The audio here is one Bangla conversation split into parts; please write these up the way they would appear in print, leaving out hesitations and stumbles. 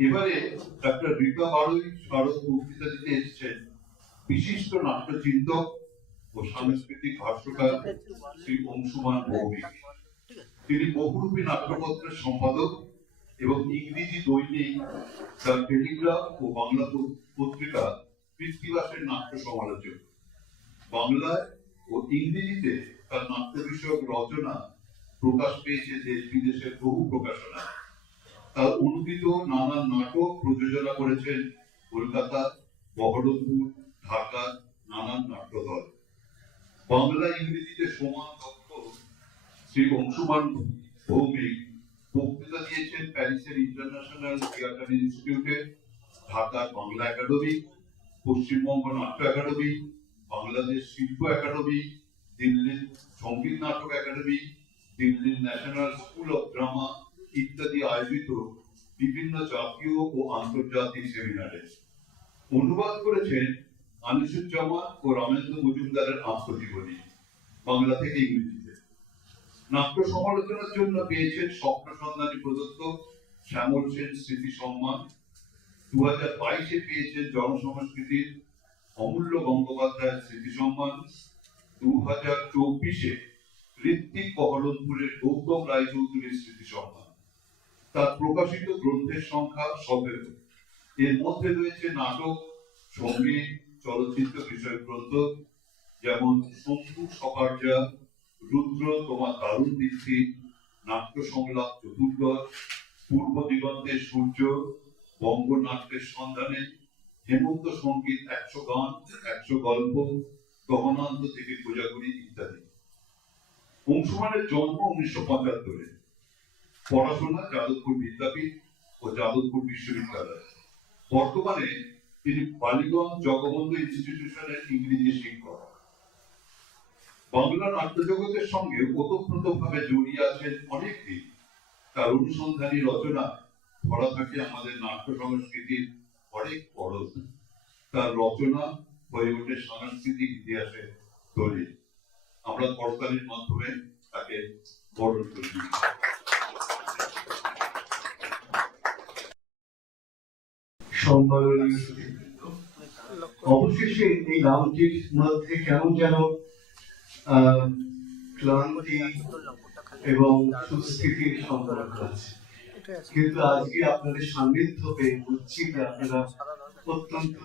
এবারে ডক্টর রীতা বাড়ুই স্মারক বক্তৃতা দিতে এসেছেন বিশিষ্ট নাট্যচিন্তক ও সাংস্কৃতিক ভাষ্যকার শ্রী অংশুমান ভৌমিক। তিনি বহুরূপী নাট্যপত্রের সম্পাদক এবং ইংরেজি দৈনিক দ্য টেলিগ্রাফ ও বাংলা পত্রিকা কৃত্তিবাসের নাট্য সমালোচক। বাংলায় ও ইংরেজিতে তার নাট্য বিষয়ক রচনা প্রকাশ পেয়েছে দেশ বিদেশের বহু প্রকাশনা। তার অনুদিত নানান নাটক প্রযোজনা করেছেন কলকাতা, বহরমপুর, ঢাকা নানান নাট্যদল। বাংলা ইংরেজিতে সমান দক্ষ শ্রী অংশুমান ভৌমিক বক্তৃতা দিয়েছেন প্যারিসের ইন্টারন্যাশনাল থিয়েটার ইনস্টিটিউটে, ঢাকার বাংলা একাডেমি, পশ্চিমবঙ্গ নাট্য একাডেমি, বাংলাদেশ শিল্প একাডেমি, দিল্লির সঙ্গীত নাটক একাডেমি, দিল্লির ন্যাশনাল স্কুল অফ ড্রামা ইত্যাদি আয়োজিত বিভিন্ন জাতীয় ও আন্তর্জাতিক সেমিনারে। অনুবাদ করেছেন আনিসুজ্জামান ও রামেন্দ্র মজুমদারের আত্মজীবনী বাংলা থেকে ইংরেজিতে। নাট্য সমালোচনার জন্য পেয়েছেন স্বপ্ন সন্ধানী প্রদত্ত শ্যামল সেন স্মৃতি সম্মান। 2022-এ পেয়েছেন জনসংস্কৃতির অমূল্য গঙ্গোপাধ্যায়ের স্মৃতি সম্মান। 2024-এ ঋত্বিক বহরমপুরের গৌতম রায়চৌধুরীর স্মৃতি সম্মান। তার প্রকাশিত গ্রন্থের সংখ্যা 17। এর মধ্যে রয়েছে নাটক, সঙ্গীত, চলচ্চিত্র বিষয়ক গ্রন্থ যেমন শঙ্কু সকার্যা, রুদ্র তোমার দারুণ দীপ্তি, নাট্য সংলাপ চতুর্দশ, পূর্ব দিগন্তের সূর্য, বঙ্গনাট্যের সন্ধানে, হেমন্ত সঙ্গীত 100 গান 100 গল্প, গহনান্ত থেকে কোজাগরি ইত্যাদি। অংশুমানের জন্ম 1975-এ। পড়াশোনা যাদবপুর বিদ্যাপীঠ ও যাদবপুর বিশ্ববিদ্যালয়। বর্তমানে তিনি বালিগঞ্জ জগবন্ধু ইনস্টিটিউশনের ইংরেজি শিক্ষক। বাংলা নাট্য জগতের সঙ্গে ওতপ্রোতভাবে জড়িয়ে আছেন অনেকদিন। তার অনুসন্ধানী রচনা ধরা থাকে আমাদের নাট্য সংস্কৃতির অনেক পরশ। তার রচনা হয়ে ওঠে সাংস্কৃতিক ইতিহাসের দলিল। আমরা করতালির মাধ্যমে তাকে বরণ করি। অবশেষে এই নামটির মধ্যে কেমন যেন ক্লান্তি এবং সুস্থিতির সম্পর্ক আছে, কিন্তু আজকে আপনাদের সান্নিধ্য পেয়ে বুঝছি যে আপনারা অত্যন্ত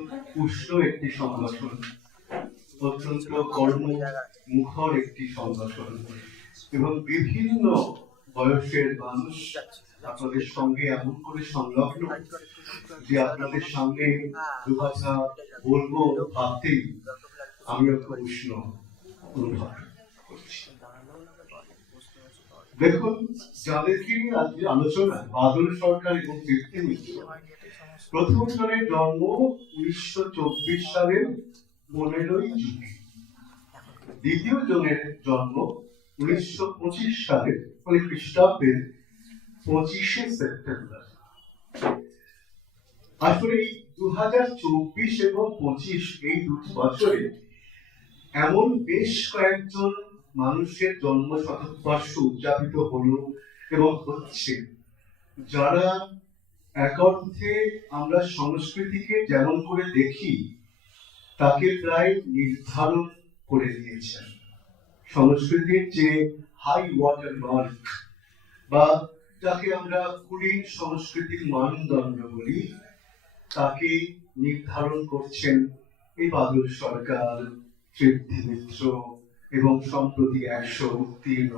উষ্ণ একটি সংগঠন, অত্যন্ত কর্মমুখর একটি সংগঠন এবং বিভিন্ন বয়সের মানুষ আপনাদের সঙ্গে এমন করে সংলগ্ন যে আপনাদের সামনে দু কথা বলবো ভাবতেই আমি একটু উষ্ণ অনুভব করছি। দেখুন, যাদেরকে নিয়ে আজকে আলোচনা, বাদল সরকার এবং কীর্তি মিত্র, প্রথম জনের জন্ম 1924 সালের 15ই জুন, দ্বিতীয় জনের জন্ম 1925 সালের মানে খ্রিস্টাব্দের 25শে সেপ্টেম্বর। আসলে এই 2024 এবং 25 এই দুটি বছরে এমন বেশ কয়েকজন মানুষের জন্ম শতবর্ষ উদযাপিত হলো এবং হচ্ছে, যারা এক অর্থে আমরা সংস্কৃতিকে যেমন করে দেখি তাকে প্রায় নির্ধারণ করে দিয়েছেন। সংস্কৃতির যে হাই ওয়াটার মার্ক বা যাকে আমরা কুলীন সংস্কৃতির মানদণ্ড বলি, তাকে নির্ধারণ করছেন এই বাদল সরকার, কীর্তি মিত্র এবং সম্প্রতি 100 উত্তীর্ণ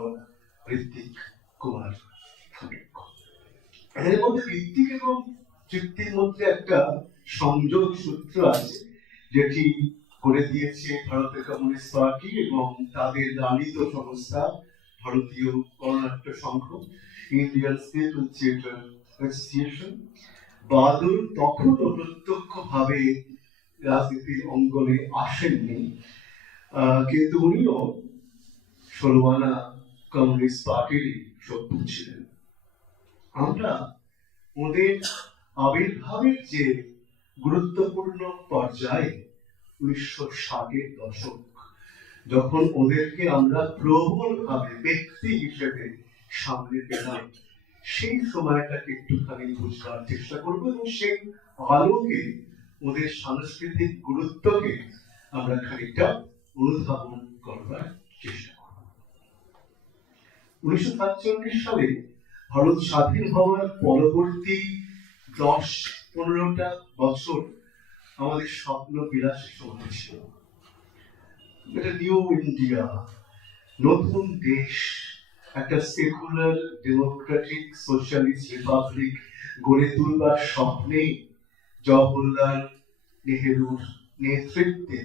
ঋত্বিক কুমার। এর মধ্যে ঋত্বিক এবং কীর্তির মধ্যে একটা সংযোগ সূত্র আছে, যেটি করে দিয়েছে ভারতের কমিউনিস্ট পার্টি এবং তাদের লালিত সংস্থা ভারতীয় গণনাট্য সংঘ, ইন্ডিয়ান স্টেট থিয়েটার অ্যাসোসিয়েশন। বাদল তখনও প্রত্যক্ষভাবে রাজনীতির অঙ্গনে আসেননি, কিন্তু উনিও 16 আনা কমিউনিস্ট পার্টিরই সভ্য ছিলেন। আমরা ওদের আবির্ভাবের যে গুরুত্বপূর্ণ পর্যায়ে 1960-এর দশক, যখন ওদেরকে আমরা প্রবলভাবে ব্যক্তি হিসেবে সামনে পেলাম, সেই সময়টাকে একটুখানি বুঝবার চেষ্টা করবো এবং সেই আলোকে ওদের সাংস্কৃতিক গুরুত্বকে আমরা খানিকটা অনুধাবন করবার চেষ্টা করব। 1947 সালে ভারত স্বাধীন হওয়ার পরবর্তী 10-15টা বছর আমাদের স্বপ্ন বিলাসে সময় ছিল। এটা নিউ ইন্ডিয়া, নতুন দেশ, একটা সেকুলার ডেমোক্রেটিক সোশ্যালিস্ট রিপাবলিক গড়ে তুলবার স্বপ্নে জওহরলাল নেহেরুর নেতৃত্বে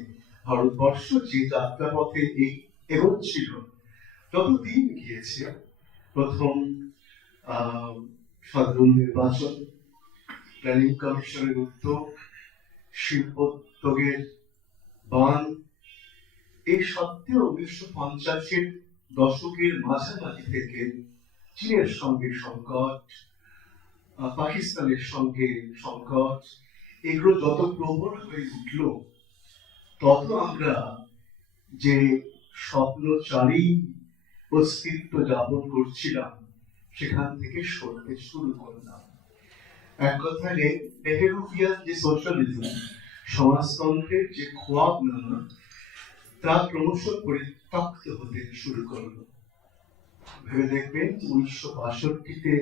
ভারতবর্ষ যে যাত্রাপথে এগোচ্ছিল, যতদিন গিয়েছে প্রথম সাধারণ নির্বাচন, প্ল্যানিং কমিশনের উদ্যোগ, শিল্পোদ্যোগের বান, এই সত্ত্বেও 1950-এর দশকের মাঝামাঝি থেকে চীনের সঙ্গে সংকট, পাকিস্তানের সঙ্গে সংকট, এগুলো যত প্রবল হয়ে উঠল, তত আমরা যে স্বপ্নচারী অস্তিত্ব যাপন করছিলাম সেখান থেকে সরতে শুরু করলাম। এক কথায় নেহেরুভিয়ান যে সোশ্যালিজম, সমাজতন্ত্রের যে খোয়াব নামা, তা ক্রমশ পরিত্যক্ত হতে শুরু করলো। ভেবে দেখবেন 1962-তে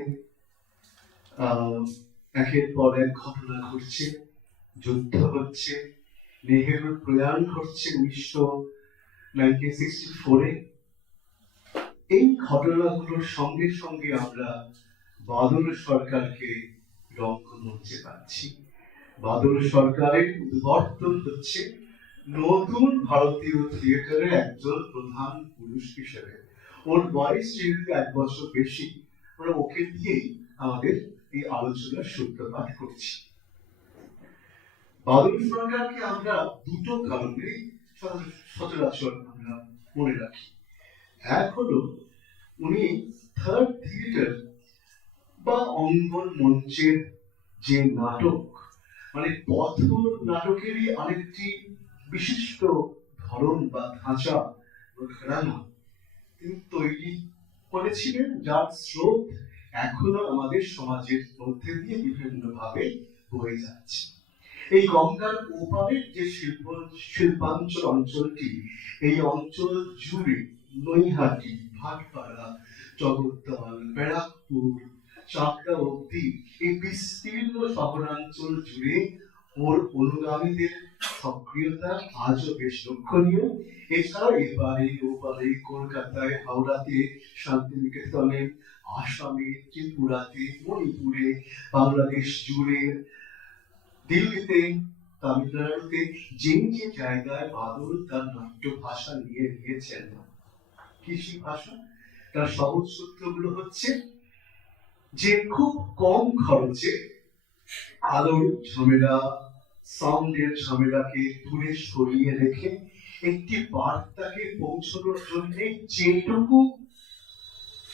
একের পর এক ঘটনা ঘটছে, যুদ্ধ হচ্ছে, নেহেরুর প্রয়াণ ঘটছে 1964-এ। এই ঘটনাগুলোর সঙ্গে সঙ্গে আমরা বাদল সরকারকে রঙ্গমঞ্চে পাচ্ছি। বাদল সরকারের উদ্বর্তন হচ্ছে নতুন ভারতীয় থিয়েটারের একজন প্রধান পুরুষ হিসেবে। ওর বয়স যেহেতু 1 বছর বেশি, আমরা ওকে দিয়েই আমাদের এই আলোচনার সূত্রপাত করছি। বাদল সরকারকে আমরা দুটো কারণে সচরাচর আমরা মনে রাখি। এক হলো উনি থার্ড থিয়েটার বা অঙ্গন মঞ্চের যে নাটক, মানে পথ নাটকেরই আরেকটি বিশিষ্ট ধরন বা ধাঁচা ঘরানা তিনি তৈরি করেছিলেন, যার স্রোত এখনো আমাদের সমাজের মধ্যে দিয়ে বিভিন্ন ভাবে বয়ে যাচ্ছে। এই গঙ্গার ওপারের যে শিল্পাঞ্চল অঞ্চলটি, এই অঞ্চল জুড়ে নৈহাটি, ভাটপাড়া, জগদ্দল, ব্যারাকপুর, চাকদা অব্দি এই বিস্তীর্ণ শহরাঞ্চল জুড়ে ওর অনুগামীদের সক্রিয়তা আজও বেশ লক্ষণীয়। এছাড়াও এপারে ওপারে, কলকাতায়, হাওড়াতে, শান্তিনিকেতনে, আসামে, ত্রিপুরাতে, মণিপুরে, বাংলাদেশ জুড়ে, দিল্লিতে, তামিলনাড়ুতে, যে যে জায়গায় বাদল তার নাট্য ভাষা নিয়ে নিয়েছেন, কৃষি ভাষা, তার সহজ সূত্রগুলো হচ্ছে যে খুব কম খরচে আলোর ঝামেলা, সাউন্ডের ঝামেলাকে দূরে সরিয়ে রেখে একটি বার্তাকে পৌঁছানোর জন্য যেটুকু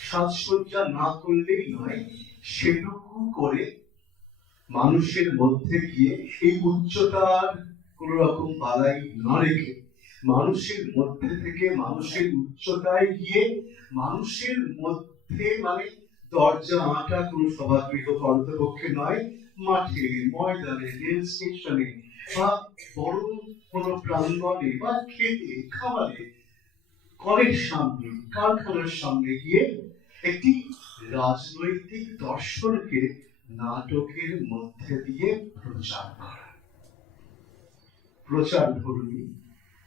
সাজসজ্জা না করলেই নয়, সেটুকু করে মানুষের মধ্যে গিয়ে এই উচ্চতার কোন রকম বালাই না রেখে মানুষের মধ্যে থেকে মানুষের উচ্চতায় গিয়ে মানুষের মধ্যে, মানে দরজা আঁটা কোন সভাগৃহ কর্তৃপক্ষে নয়, মাঠে, ময়দানে, রেল স্টেশনে বা বড় কোন প্রাঙ্গণে বা খেতে খামারে, কলের সামনে, কারখানার সামনে গিয়ে একটি রাজনৈতিক দর্শনকে নাটকের মধ্যে দিয়ে প্রচার করা, প্রচার ধর্মী।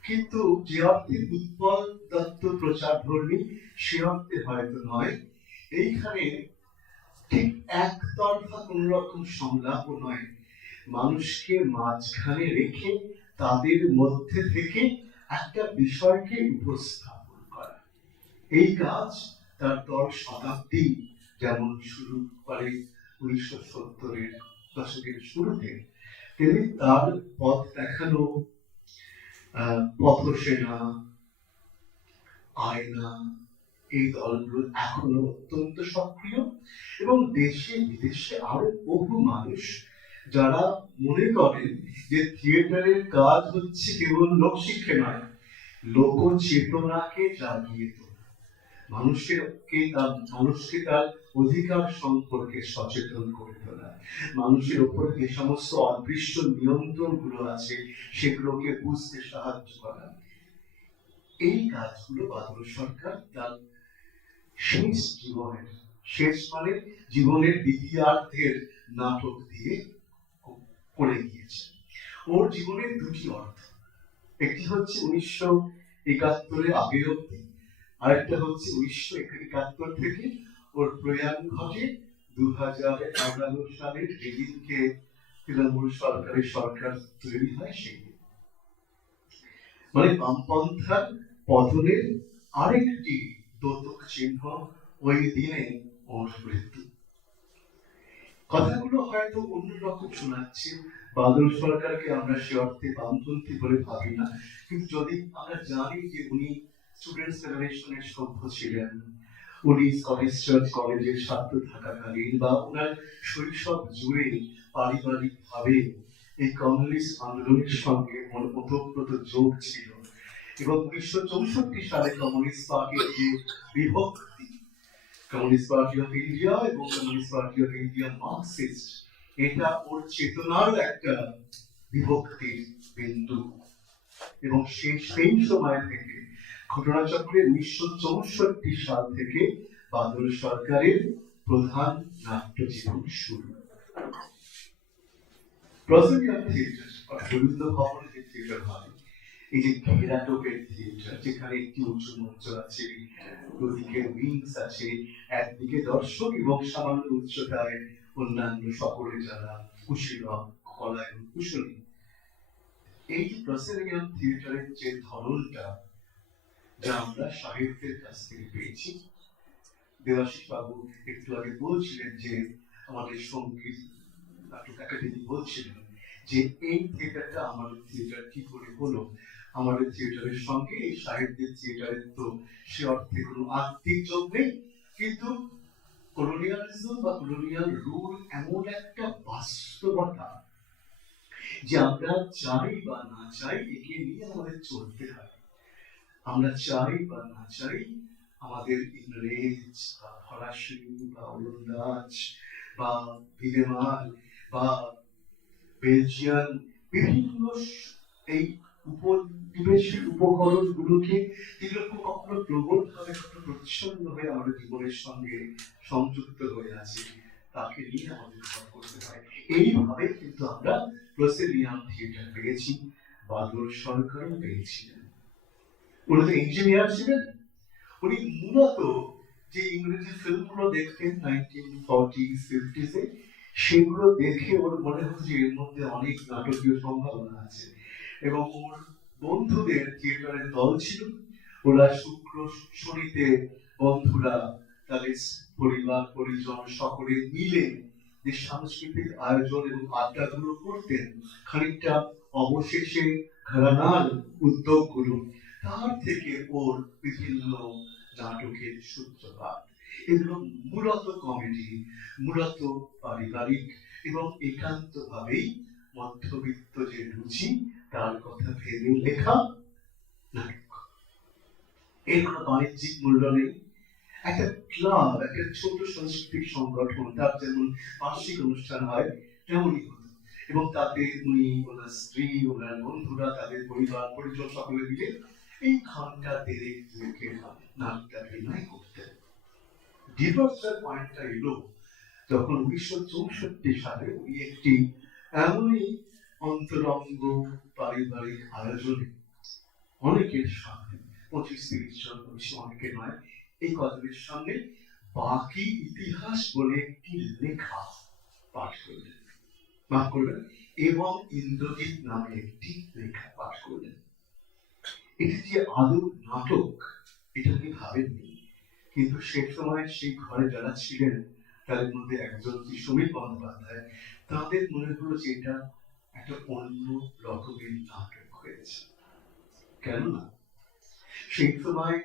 কিন্তু যে অর্থে উৎপল দত্ত প্রচার ধর্মী, সে অর্থে হয়তো নয়। এইখানে ঠিক একতরফা কোন রকম সংলাপ নয়, মানুষকে মাঝখানে রেখে তাদের মধ্যে থেকে একটা বিষয়কে উপস্থাপন করা। এই কাজ তার 10 শতাব্দী যেমন শুরু করে 1970-এর দশকের শুরুতে, তেমনি তার পথ দেখানো পথসেনা, আয়না, এই দলগুলো এখনো অত্যন্ত সক্রিয়। এবং দেশে বিদেশে আরো বহু মানুষ যারা মনে করেন যে থিয়েটারের কাজ হচ্ছে কেবল লোকশিক্ষা নয়, লোক চেতনাকে জাগিয়ে তোলা, মানুষকে তার অধিকার সম্পর্কে সচেতন করে তোলা, মানুষের উপর যে সমস্ত অদৃশ্য নিয়ন্ত্রণ গুলো আছে সেগুলোকে বুঝতে সাহায্য করা। এই কাজগুলো বাদল সরকার তার শেষ মানে জীবনের দ্বিতীয়ার্ধের নাটক দিয়ে করে গিয়েছে। ওর জীবনের দুটি অর্থ, একটি হচ্ছে 1971 আগে অব্দি, আরেকটা হচ্ছে 1971 থেকে ওর প্রয়াণ ঘটে 2011 সালের যেদিনকে তৃণমূল সরকারের সরকার তৈরি হয় সেই দিন। মানে বামপন্থার পতনের আরেকটি দ্যোতক চিহ্ন ওই দিনে ওর মৃত্যু। কথাগুলো হয়তো অন্যরকম শোনাচ্ছে, বাদল সরকারকে আমরা সে অর্থে বামপন্থী বলে ভাবি না, কিন্তু যদি আমরা জানি যে উনি স্টুডেন্টস ফেডারেশনের সভ্য ছিলেন, উনি স্কটিশ চার্চ কলেজের ছাত্র থাকাকালীন বা ওনার শৈশব জুড়ে পারিবারিক ভাবে এই কমিউনিস্ট আন্দোলনের সঙ্গে ওতপ্রোত যোগ ছিল, এবং 1964 সালে কমিউনিস্ট পার্টির যে বিভক্তি, কমিউনিস্ট পার্টি অফ ইন্ডিয়া এবং communist party of India Marxist, এটা ওর চেতনার একটা বিভক্তির বিন্দু। এবং সেই সময় থেকে ঘটনাচক্রে 1964 সাল থেকে বাদল সরকারের প্রধান নাট্য জীবন শুরু। প্রসেনিয়াম থিয়েটার বা গোবিন্দ ভবনে যে থিয়েটার হয়, এই যে ঘেরাটোপের থিয়েটার, যেখানে একটি উঁচু মঞ্চ আছে, দুদিকে উইংস আছে, একদিকে দর্শক এবং সামান্য উচ্চতায় অন্যান্য সকলে যারা কুশীলব, কলা এবং কুশলী। এই প্রসেনিয়াম থিয়েটারের যে ধরনটা, যা আমরা সাহিত্যের কাছ থেকে পেয়েছি, দেবাশিস বাবু একটু আগে বলছিলেন যে আমাদের সঙ্গীত নাটক একাডেমি বলছিলেন যে এই থিয়েটারটা আমাদের থিয়েটার কি করে হলো। আমাদের থিয়েটারের সঙ্গে এই সাহিত্যের থিয়েটারের তো সে অর্থে কোনো আত্মিক যোগ নেই, কিন্তু কলোনিয়ালিজম বা কলোনিয়াল রুল এমন একটা বাস্তবতা যে আমরা চাই বা না চাই একে নিয়ে আমাদের চলতে হয়। আমরা চাই বা না চাই আমাদের ইংরেজ বা ফরাসি বা ওলন্দাজ বা বিদেমাল বা বেলজিয়ান বিভিন্ন এই উপনিবেশের উপকরণ গুলোকে এগুলো কখনো প্রবল ভাবে প্রচ্ছন্ন হয়ে আমাদের জীবনের সঙ্গে সংযুক্ত হয়ে আছে, তাকে নিয়ে আমাদের কাজ করতে হয়। এইভাবে কিন্তু আমরা প্রসেনিয়াম থিয়েটার পেয়েছি, বাদল সরকারও পেয়েছিলেন। উনি তো ইঞ্জিনিয়ার ছিলেন, উনি মূলত যে ইংরেজি ফিল্মগুলো দেখতেন 1940s 50s এ, সেগুলো দেখে ওর মনে হতো যে এর মধ্যে অনেক নাটকীয় সম্ভাবনা আছে। এবং ওর বন্ধুদের থিয়েটারের দল ছিল, ওরা শুক্র শনিতে বন্ধুরা তাদের পরিবার পরিজন সকলে মিলে যে সাংস্কৃতিক আয়োজন এবং আড্ডাগুলো করতেন, খানিকটা অবশেষে ঘরানার উদ্যোগগুলো, তার থেকে ওর বিভিন্ন নাটকের সূত্রপাত। এগুলো মূলত কমেডি, মূলত পারিবারিক এবং একান্ত ভাবেই মধ্যবিত্ত যে রুচি তার কথা ভেবে লেখা নাটক। এর কোনো বাণিজ্যিক মূল্য নেই। একটা ক্লাব, একটা ছোট সাংস্কৃতিক সংগঠন, তার যেমন বার্ষিক অনুষ্ঠান হয় তেমনই হতো, এবং তাতে উনি, ওনার স্ত্রী, ওনার বন্ধুরা, তাদের পরিবার পরিজন সকলে মিলে এই ঘন্টা দেড়েক দুয়েকের নাটকটা অভিনয় করতেন। ডিভার্সাল পয়েন্টটা এলো যখন 1964 সালে উনি একটি এমনই অন্তরঙ্গ পারিবারিক আয়োজনে অনেকের সামনে, 25-30 জন, বেশি অনেকে নয়, এই কজনের সামনে বাকি ইতিহাস বলে একটি লেখা পাঠ করলেন, মাফ করবেন, এবং ইন্দ্রজিৎ নামে একটি লেখা পাঠ করলেন। এটি যে আদৌ নাটক এটা উনি ভাবেননি, কিন্তু সে সময় সেই ঘরে যারা ছিলেন তাদের মধ্যে একজন সুমিত বন্দ্যোপাধ্যায়, তাদের মনে হলো যে এটা একটা অন্য রকমের নাটক হয়েছে। কেননা সেই সময়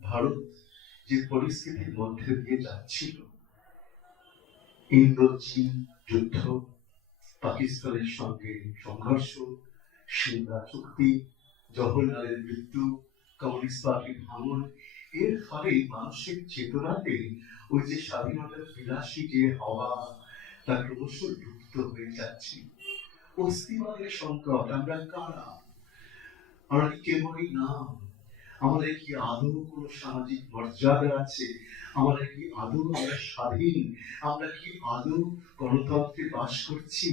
ভারত যে পরিস্থিতির মধ্যে দিয়ে যাচ্ছিল, ইন্দো চীন যুদ্ধ, পাকিস্তানের সঙ্গে সংঘর্ষ, সিমলা চুক্তি, জওহরলালের মৃত্যু, কমিউনিস্ট পার্টির ভাঙন, এর ফলে মানুষের চেতনাতে ওই যে স্বাধীনতার বিলাসী যে হওয়া তা ক্রমশ লুপ্ত হয়ে যাচ্ছে। অস্তিবাদের সংকট, আমরা কারা? আমরা কি কেবলই নাম? আমাদের কি আদৌ কোনো সামাজিক মর্যাদা আছে? আমাদের কি আদৌ আমরা স্বাধীন? আমরা কি আদৌ গণতন্ত্রে বাস করছি?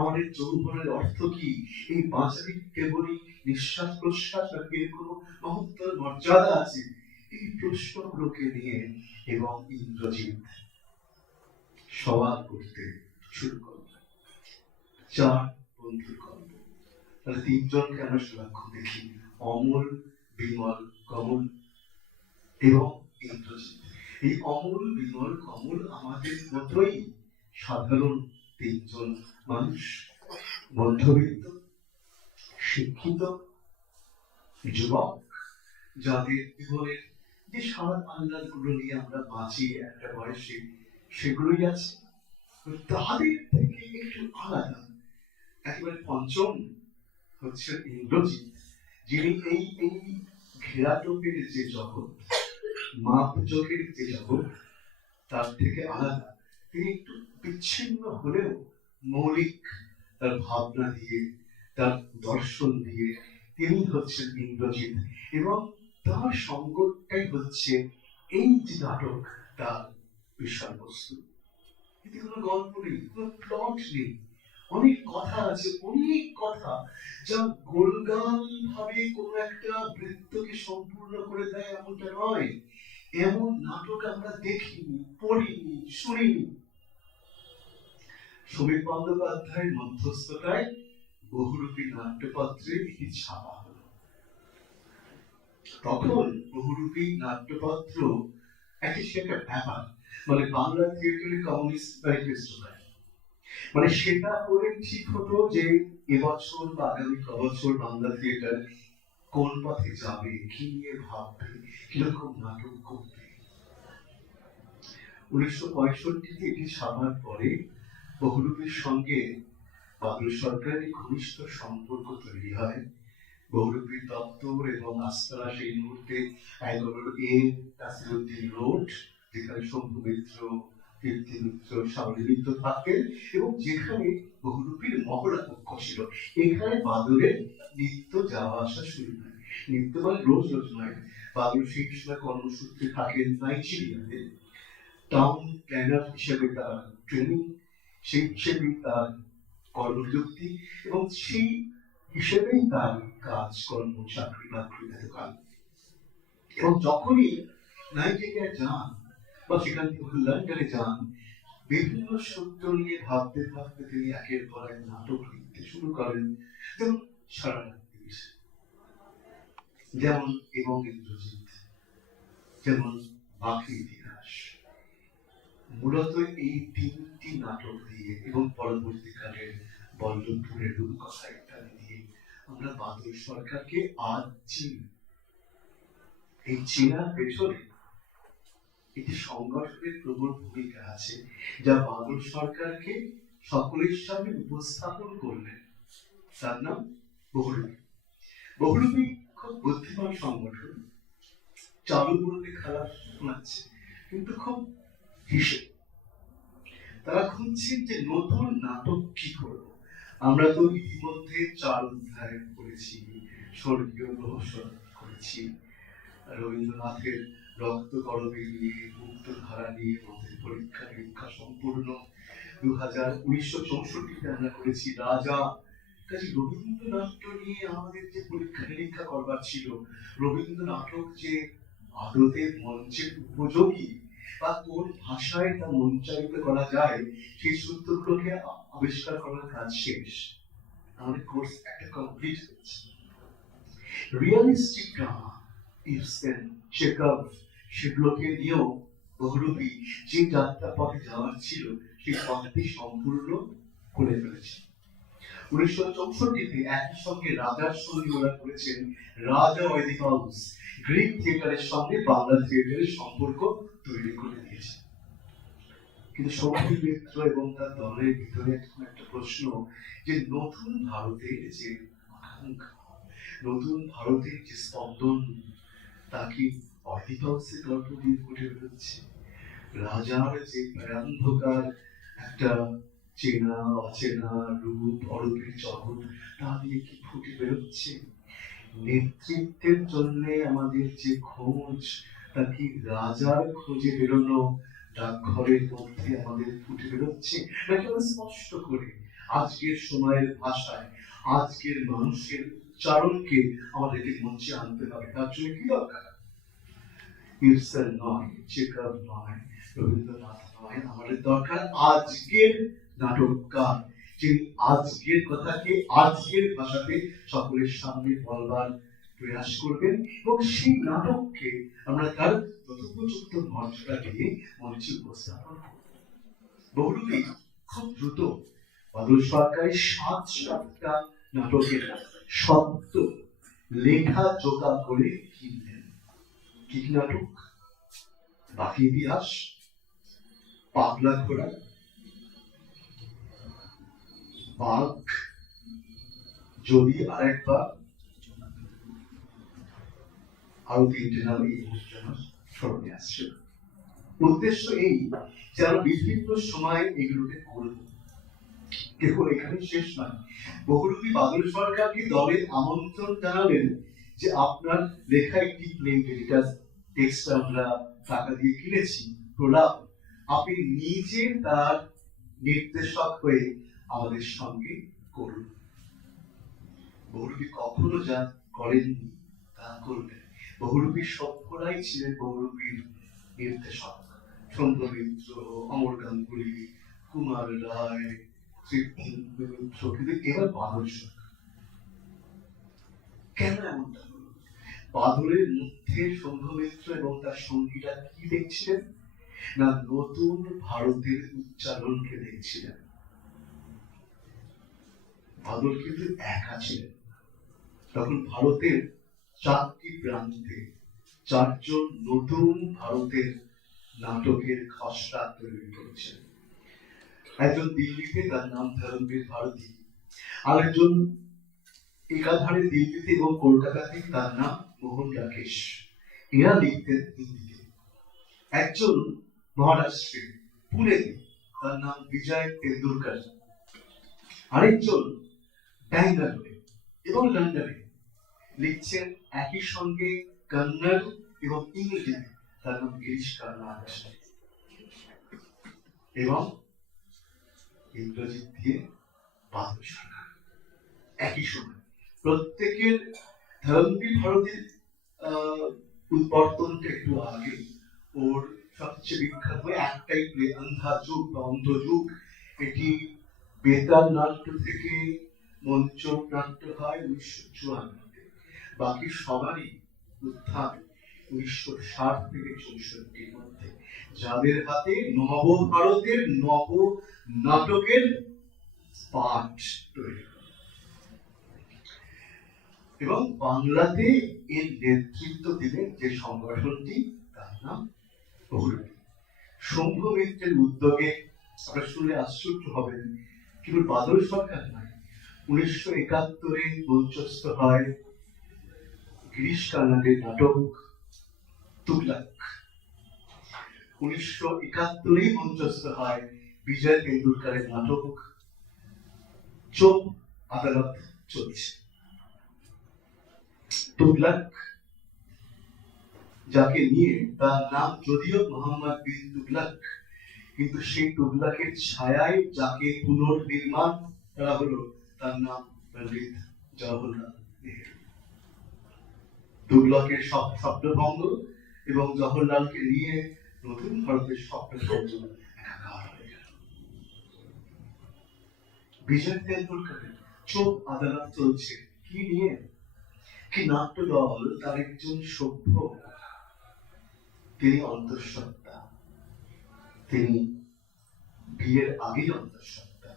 আমাদের যৌবনের অর্থ কি? এই বাঁচাটি কেবলই নিঃশ্বাস প্রশ্বাস, নাকি এর কোনো মহত্তর মর্যাদা আছে? এই প্রশ্নগুলোকে নিয়ে এবং ইন্দ্রজিৎ সওয়াল করতে শুরু করল। চার বন্ধুর গল্প। তাহলে তিনজনকে আমরা সারাক্ষণ দেখি, অমল, বিমল, কমল এবং ইন্দ্রজিৎ। এই অমল, বিমল, কমল আমাদের মতোই সাধারণ তিনজন মানুষ, মধ্যবিত্ত, শিক্ষিত যুবক, যাদের জীবনের যে স্বাদ আহ্লাদ গুলো নিয়ে আমরা বাঁচি একটা বয়সে, সেগুলোই আছে। তাদের থেকে একটু আলাদা একেবারে পঞ্চম হচ্ছে ইন্দ্রজিৎ, যিনি এই এই ঘেরাটোপের যে জগৎ, মাপযোগের যে জগৎ, তার থেকে আলাদা। তিনি একটু বিচ্ছিন্ন হলেও মৌলিক তার ভাবনা দিয়ে, তার দর্শন দিয়ে তিনি হচ্ছেন ইন্দ্রজিৎ, এবং তার সংকটটাই হচ্ছে এই যে নাটক, তার বিষয়বস্তু। এতে কোনো গল্প নেই, কোনো প্লট নেই, অনেক কথা আছে, অনেক কথা যা গোলগাল ভাবে কোন একটা বৃত্তকে সম্পূর্ণ করে দেয় এমনটা নয়। এমন নাটক আমরা দেখিনি, পড়িনি, শুনিনি। সমীর বন্দ্যোপাধ্যায়ের মধ্যস্থতায় বহুরূপী নাট্যপত্রে এটি ছাপা হলো। তখন বহুরূপী নাট্যপত্র একটা ব্যাপার, মানে বাংলা থিয়েটারে কমিউনিস্ট ম্যানিফেস্টো নয়। মানে সেটা করে ঠিক হতো যে এবছর বা আগামী কবছর বাংলা থিয়েটার কোন পথে যাবে, কি নিয়ে ভাববে, কিরকম নাটক করবে। 1965-তে এটি ছাপার পরে বহুরূপীর সঙ্গে বাদল সরকারের ঘনিষ্ঠ সম্পর্ক তৈরি হয়। বহুরূপীর দপ্তর এবং আস্তারা সেই মুহূর্তে 11A নাসিরউদ্দিন রোড, যেখানে শম্ভু মিত্র, কীর্তি মিত্র, শাওলি মিত্র থাকতেন, এবং যেখানে বহুরূপীর মহড়া কক্ষ ছিল। এখানে বাদলের নিত্য যাওয়া আসা শুরু হয়। নিত্য মানে রোজ রোজ নয়। বাদল সেই সময় কর্মসূত্রে থাকেন নাইজেরিয়াতে। টাউন প্ল্যানার হিসেবে তার ট্রেনিং, সেই হিসেবেই তার কর্মযুক্তি, এবং সেই হিসেবেই তার কাজকর্ম, চাকরি বাকরি এতকাল। এবং যখনই নাইজেরিয়া যান বা সেখান থেকে লন্ডনে যান, বিভিন্ন সূত্র নিয়ে ভাবতে ভাবতে তিনি একের পর এক নাটক লিখতে শুরু করেন, যেমন সারা রাত্রি, যেমন এবং ইন্দ্রজিৎ, যেমন বাকি ইতিহাস। মূলত এই তিনটি নাটক দিয়ে এবং পরবর্তীকালের বল্লভপুরের রূপকথা ইত্যাদি দিয়ে আমরা বাদল সরকারকে আজ চিনি। এই চেনার পেছনে একটি সংগঠনের প্রবল ভূমিকা আছে, যা বাদল সরকারকে সকলের সামনে উপস্থাপন করলেন। তার নাম বহুরূপী। বহুরূপী খুব বুদ্ধিমান সংগঠন, চালু বলতে খারাপ শোনাচ্ছে, কিন্তু খুব হিসেব। তারা খুঁজছেন যে নতুন নাটক কি করবো। আমরা তো ইতিমধ্যে 4 অধ্যায় করেছি, স্বর্গীয় রহস্য করেছি, রবীন্দ্রনাথের রক্ত করবে নিয়ে, মুক্ত ধারা নিয়ে আমাদের পরীক্ষা নিরীক্ষা সম্পূর্ণ। 1964-তে আমরা করেছি রাজা। কাজে রবীন্দ্র নাট্য নিয়ে আমাদের যে পরীক্ষা নিরীক্ষা করবার ছিল, রবীন্দ্র নাটক যে আদতে মঞ্চের উপযোগী বা কোন ভাষায় তা মঞ্চায়িত করা যায়, সেই সূত্রগুলোকে আবিষ্কার করার কাজ শেষ। আমাদের কোর্স একটা কমপ্লিট হয়েছে। রিয়ালিস্টিক ড্রামা, ইবসেন, চেকভ, সেগুলোকে নিয়েও বহুরূপী যে যাত্রা পথে যাওয়ার ছিল, সেই পথটি সম্পূর্ণ করে ফেলেছে। 1964-তে একই সঙ্গে রাজার সঙ্গে ওরা করেছেন রাজা ওয়েদিপাউস। গ্রিক থিয়েটারের সঙ্গে বাংলা থিয়েটারের সম্পর্ক তৈরি করে দিয়েছে। কিন্তু শম্ভু মিত্র এবং তার দলের ভিতরে এখন একটা প্রশ্ন, যে নতুন ভারতের যে আকাঙ্ক্ষা, নতুন ভারতের যে স্পন্দন, তা কি অডিপাউসের গল্প দিয়ে ফুটে বেরোচ্ছে, রাজার যে ভয়ান্ধকার একটা চেনা অচেনা রূপ অরূপের জগৎ, তা দিয়ে কি ফুটে বেরোচ্ছে। নেতৃত্বের জন্য আমাদের যে খোঁজ, তা কি রাজার খোঁজে বেরোনো ডাকঘরের মধ্যে আমাদের ফুটে বেরোচ্ছে, নাকি আমরা স্পষ্ট করে আজকের সময়ের ভাষায় আজকের মানুষের উচ্চারণকে আমাদেরকে মঞ্চে আনতে হবে? তার জন্য কি দরকার? ইরসেল নয়, চেকভ নয়, রবীন্দ্রনাথ নয়, আমাদের দরকার আজকের নাটককার, যিনি আজকের কথাকে আজকের ভাষাতে সকলের সামনে বলবার প্রয়াস করবেন, এবং সেই নাটককে আমরা তার যথোপযুক্ত মর্যাদা দিয়ে মঞ্চে উপস্থাপন করব। বহুরূপী খুব দ্রুত বাদল সরকারের 7-7টা নাটকের সত্য লেখা জোগাড় করে কিনলেন। কি নাটক? বাকি ইতিহাস, পাগলা ঘোড়া, বাঘ, যদি আরেকবার, আরো 3টে নাম এই মুহূর্তে আমার স্মরণে আসছে। উদ্দেশ্য এই যে আমরা বিভিন্ন সময় এগুলোকে করব, কেবল এখানে শেষ নয়। বহুরূপী বাদল সরকারকে দলের আমন্ত্রণ জানালেন যে আপনার লেখা একটি প্লেন এডিটার টেক্সট আমরা টাকা দিয়ে কিনেছি, প্রলাপ, আপনি নিজে তার নির্দেশক হয়ে আমাদের সঙ্গে করুন। বহুরূপী কখনো যা করেননি তা করবেন। বহুরূপী সভ্যরাই ছিলেন বহুরূপীর নির্দেশক। চন্দ্র মিত্র, অমর গাঙ্গুলি, কুমার রায়, কিন্তু এবার বাদল সরকার কেন এমনটা হলো? বাদলের মধ্যে সন্ধ্যমিত্র এবং তার সঙ্গীরা কি দেখছিলেন না, নতুন ভারতের উচ্চারণকে দেখছিলেন। বাদল কিন্তু একা ছিলেন। তখন ভারতের 4টি প্রান্তে 4জন নতুন ভারতের নাটকের খসড়া তৈরি করেছেন। একজন দিল্লিতে, তার নাম ধরমবীর ভারতী, আরেকজন একাধারে দিল্লিতে এবং কলকাতাতে, তার নাম মোহন রাকেশ, এরা লিখতেন হিন্দিতে। একজন মহারাষ্ট্রে পুনেতে, তার নাম বিজয় তেন্ডুলকর, আরেকজন ব্যাঙ্গালোরে এবং লন্ডনে লিখছেন একই সঙ্গে কন্নড় এবং ইংরেজিতে, তার নাম গিরিশ কার্নাড, এবং ইংরেজি দিয়ে বাদল সরকার। একই সময় প্রত্যেকের ধরমবীর ভারতের উৎপর্তনটা একটু আগে, ওর সবচেয়ে বিখ্যাত একটাই প্লে অন্ধা যুগ বা অন্ধ যুগ, এটি বেতার নাট্য থেকে মঞ্চ নাট্য হয় 1954-তে। বাকি সবারই উত্থান 1960 থেকে 64-র মধ্যে, যাদের হাতে নবভারতের নব নাটকের পাঠ তৈরি। এবং বাংলাতে এর নেতৃত্ব দিলেন যে সংগঠনটি, তার নাম বহুরূপী। শম্ভ মিত্রের উদ্যোগে, আপনারা শুনলে আশ্চর্য হবেন, কেবল বাদল সরকার নয়, 1971-এ মঞ্চস্থ হয় গিরিশ কার্নাডের নাটক তুগলক। 1971-এই মঞ্চস্থ হয় বিজয় তেন্ডুলকরের নাটক চোপ আদালত চলছে। তুগলক, যাকে নিয়ে, তার নাম যদিও মোহাম্মদ বিন তুগলক, কিন্তু সেই তুগলকের ছায়ায় যাকে পুনর্নির্মাণ করা হলো, তার নাম পণ্ডিত জওহরলাল নেহেরু। তুগলকের স্বপ্নভঙ্গ এবং জওহরলালকে নিয়ে নতুন ভারতের স্বপ্নভঙ্গ একাকার হয়ে গেল। বিজয় তেন্ডুলকরের চোপ আদালত চলছে কি নিয়ে? কি নাট্য দল, তার একজন সভ্য, তিনি অন্তঃসত্ত্বা, তিনি বিয়ের আগেই অন্তঃসত্ত্বা,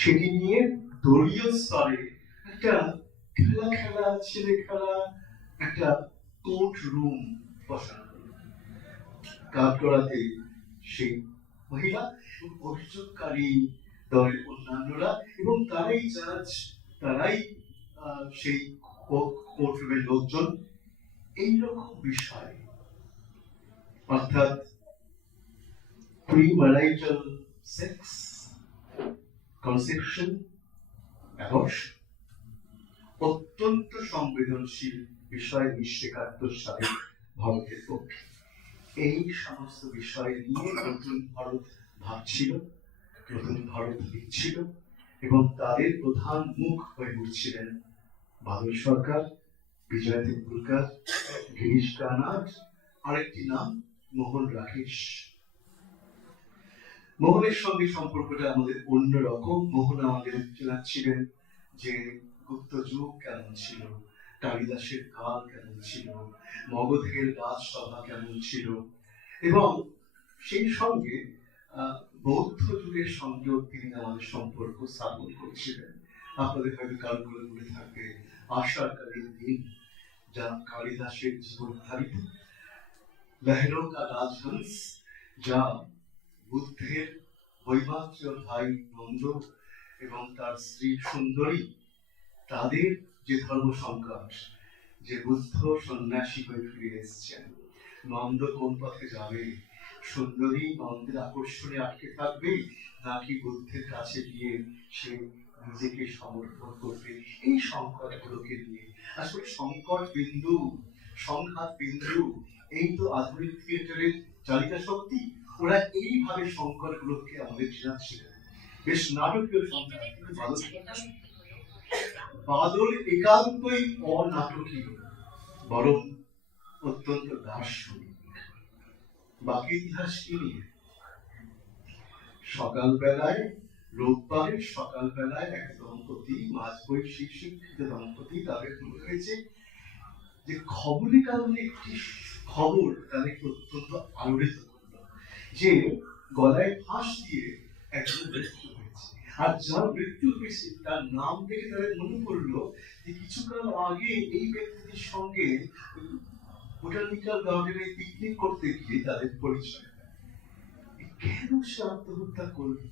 সেটি নিয়ে দলীয় স্তরে একটা খেলা, ছেলে খেলা, একটা কোর্ট রুম বসানো হলো। কাঠগড়াতে সেই মহিলা অভিযোগকারী দলের অন্যান্যরা এবং তারাই জাজ, তারাই সেই কোর্ট রুমের লোকজন। এইরকম বিষয় অর্থাৎ প্রিম্যারিটাল সেক্স, কনসেপশন, অ্যাবর্শন, অত্যন্ত সংবেদনশীল বিষয় 1971 সালে ভারতের পক্ষে। এই সমস্ত বিষয় নিয়ে নতুন ভারত ভাবছিল, নতুন ভারত লিখছিল, এবং তাদের প্রধান মুখ হয়ে উঠছিলেন বাদল সরকার, বিজয় তেন্ডুলকর, গিরিশ কানাড, আরেকটি নাম মোহন রাকেশ। মোহনের সঙ্গে সম্পর্কটা আমাদের অন্যরকম। মোহন আমাদের জানাচ্ছিলেন যে গুপ্ত যুগ কেমন ছিল, কালিদাসের কাল কেমন ছিল, মগধের রাজসভা কেমন ছিল, এবং সেই সঙ্গে বৌদ্ধ যুগের সঙ্গেও তিনি আমাদের সম্পর্ক স্থাপন করছিলেন। আপনাদের হয়তো কারো করে মনে থাকবে আশাকালীন দিন, যা কালিদাসের জীবনধারিত, লহরো কা রাজহংস, যা বুদ্ধের বৈমাত্রীয় ভাই নন্দ এবং তার স্ত্রী সুন্দরী, তাদের যে ধর্ম সংঘাত, যে বুদ্ধ সন্ন্যাসী হয়ে ফিরে এসেছেন, নন্দ কোন পথে যাবে, সুন্দরী নন্দের আকর্ষণে আটকে থাকবে, নাকি বুদ্ধের কাছে গিয়ে সে নিজেকে সমর্পণ করবে, এই সংকটগুলোকে নিয়ে। আসলে সংকট বিন্দু, সংঘাত বিন্দু, এই তো আধুনিক থিয়েটারের চালিকা শক্তি। ওরা এইভাবে সংকটগুলোকে আমাদের জানাচ্ছিলেন। বেশ নাটকীয় সংঘাত। বাদল একান্তই অনাটকীয়, বরং অত্যন্ত দার্শনিক। বাকি ইতিহাস কি নিয়ে? সকালবেলায়, রোববারের সকালবেলায় এক দম্পতি, মাঝবয়সী শিক্ষিত দম্পতি, তাদের মনে হয়েছে যে খবরে কারণে একটি খবর তাদেরকে অত্যন্ত আলোড়িত করলো, যে গলায় ফাঁস দিয়ে একজন মৃত্যু হয়েছে। আর যার মৃত্যু হয়েছে তার নাম থেকে তাদের মনে পড়লো যে কিছুকাল আগে এই ব্যক্তিটির সঙ্গে বোটানিক্যাল গার্ডেনে পিকনিক করতে গিয়ে তাদের পরিচয়। কেন সে আত্মহত্যা করবে?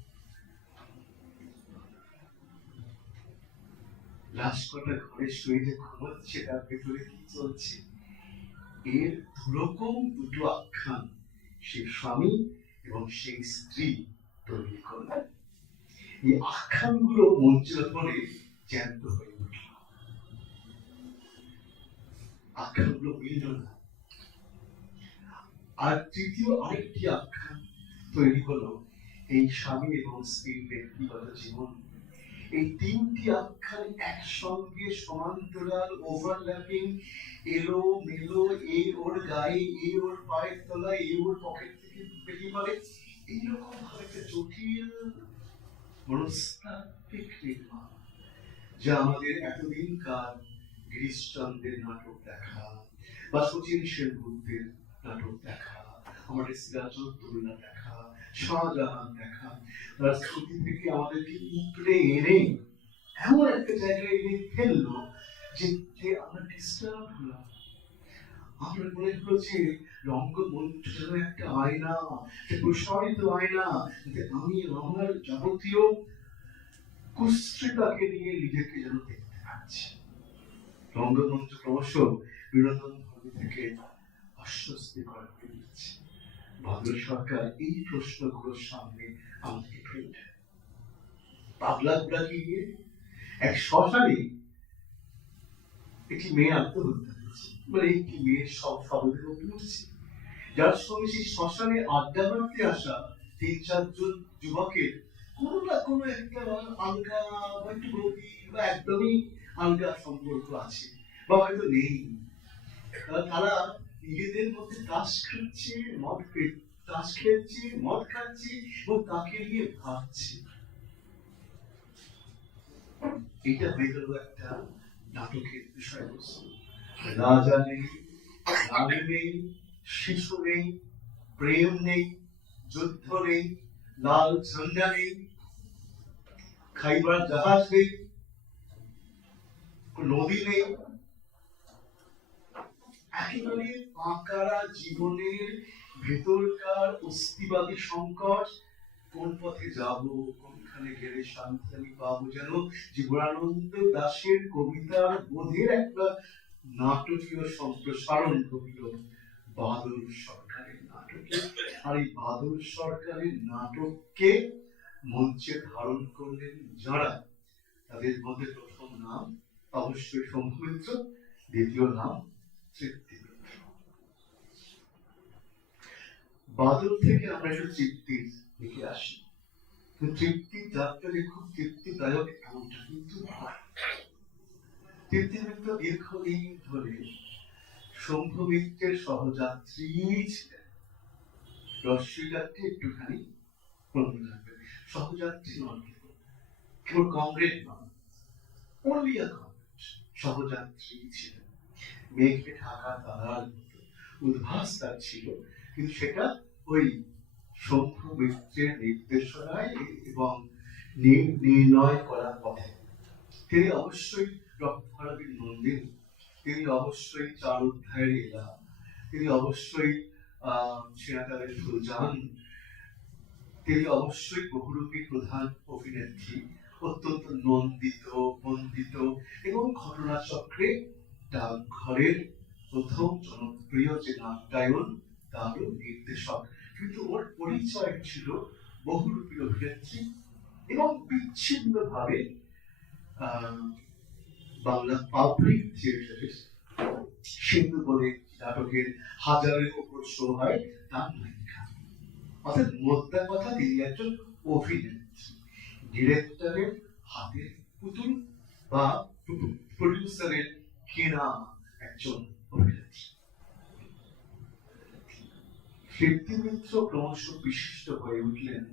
লাশ কটা ঘরে শুয়ে যে ঘুমাচ্ছে, তার ভেতরে কি চলছে? এর দুরকম দুটো আখ্যান সেই স্বামী এবং সেই স্ত্রী তৈরি করলেন। এই আখ্যানগুলো মঞ্চের উপরে জ্যান্ত হয়ে উঠল। আখ্যানগুলো মিলল না। আর তৃতীয় আরেকটি আখ্যান তৈরি হলো এই স্বামী এবং স্ত্রীর ব্যক্তিগত জীবন। এই তিনটি আখ্যান একসঙ্গে সমান্তরাল, ওভারল্যাপিং, এলো মেলো, এ ওর গায়ে, এ ওর পায়ের তলায়, এ ওর পকেট থেকে বেরিয়ে পড়ে, এইরকম ভাবে একটা জটিল মনস্তাত্ত্বিক নির্মাণ, যা আমাদের এতদিনকার গিরিশচন্দ্রের নাটক দেখা বা শচীন সেনগুপ্তের নাটক দেখা, আমাদের সিরাজউদ্দৌলা দেখা, শাহজাহান দেখা, তার স্মৃতি থেকে আমাদেরকে উপড়ে এনে এমন একটা জায়গায় এনে ফেললো যে আমরা ডিস্টার্ব হলাম। আমরা মনে হলো যে রঙ্গমঞ্চ যেন একটা আয়না, একটা প্রসারিত আয়না, যে আমি আমার যাবতীয় কুশ্রিতাকে নিয়ে নিজেকে যেন দেখতে পাচ্ছি। রঙ্গমঞ্চ ক্রমশ বিনোদন ধর্ম থেকে অস্বস্তিকর হয়ে যাচ্ছে। বাদল সরকার এই প্রশ্নগুলোর সামনে আমাকে ফেললেন। পাগলা গুড়াকে নিয়ে এক শ্মশানে একটি মেয়ে আত্মহত্যা করেছে, মানে একটি মেয়ের সব শব্দের মধ্যে উঠছে, যার সঙ্গে সেই শ্মশানে আড্ডা মারতে আসা 3-4 জন যুবকের কোনো না কোনো একটা আলগা বা একটু গভীর বা একদমই আলগা সম্পর্ক আছে, বা হয়তো নেই। তারা নিজেদের মধ্যে তাস খাচ্ছে, তাস খেলছে, মদ খাচ্ছে এবং তাকে নিয়ে ভাবছে। এটা হয়ে গেল একটা নাটকের বিষয়বস্তু। রাজা নেই, রানী নেই, শিশু নেই, প্রেম নেই, যুদ্ধ নেই, লাল ঝান্ডা নেই, খাইবার জাহাজ নেই, নদী নেই, একেবারে আঁকারা জীবনের ভেতরকার অস্তিবাদী সংকট। কোন পথে যাব, কোনখানে গেলে শান্তি আমি পাবো, যেন জীবনানন্দ দাশের কবিতার বোধের একটা নাটকীয় সম্প্রসারণ ঘটল বাদল সরকারের নাটক। আর এই বাদল সরকারের নাটককে মঞ্চে ধারণ করলেন যারা, তাদের মধ্যে প্রথম নাম অবশ্যই শম্ভু মিত্র, দ্বিতীয় নাম তৃপ্তি মিত্র। বাদল থেকে আমরা একটু তৃপ্তির দিকে আসি। তৃপ্তির যাত্রাটি খুব তৃপ্তিদায়ক এমনটা কিন্তু নয়। তৃপ্তি মিত্র দীর্ঘদিন ধরে শম্ভু মিত্রের সহযাত্রী ছিলেন। রশ্মিটাকে একটুখানি মনে রাখবেন, সহযাত্রী নন, কেবল কমরেড নন, অনলি আ কমরেড, সহযাত্রী ছিলেন। মেঘে ঢাকা তারার মতো উদ্ভাস তার ছিল, কিন্তু সেটা ওই শম্ভু মিত্রের নির্দেশনায় এবং নির্ণয় করার পথে। তিনি অবশ্যই রক্তহারাবীর নন্দিনী, তিনি অবশ্যই চার অধ্যায়ের এলা, তিনি অবশ্যই সেনাকালের ফুলজান, তিনি অবশ্যই বহুরূপী প্রধান অভিনেত্রী, অত্যন্ত নন্দিত বন্দিত এবং ঘটনাচক্রে ডাকঘরের প্রথম জনপ্রিয় যে নাট্যায়ন তারও নির্দেশক। কিন্তু ওর পরিচয় ছিল বহুরূপী অভিনেত্রী এবং বিচ্ছিন্ন ভাবে বাংলা পাবলিক থিয়েটারের সিন্ধু বলে নাটকের হাজারের উপর শো হয় তার নায়িকা। অর্থাৎ মোদ্দা কথা তিনি একজন অভিনেত্রী, ডিরেক্টরের হাতের পুতুল বা প্রডিউসারের কেনা একজন অভিনেত্রী। তৃপ্তি মিত্র ক্রমশ বিশিষ্ট হয়ে উঠলেন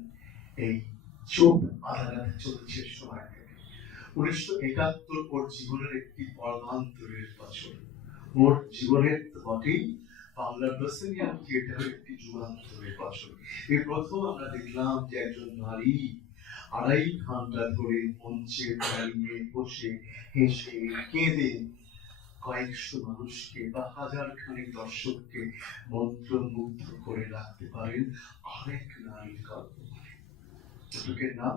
এই চোখ আদালতে চলছে সময় থেকে। 1971 ওর জীবনের একটি পরমান্তরের বছর। ওর জীবনের বটেই বাংলার ব্রাসিলিয়ান থিয়েটারের একটি যুগান্তরের বছর। এই প্রথম আমরা দেখলাম যে একজন নারী 2.5 ঘন্টা ধরে মঞ্চে দাঁড়িয়ে বসে হেসে কেঁদে কয়েকশো মানুষকে বা হাজার খানেক দর্শককে মন্ত্রমুগ্ধ করে রাখতে পারেন আরেক নারীর গল্প। নাটকের নাম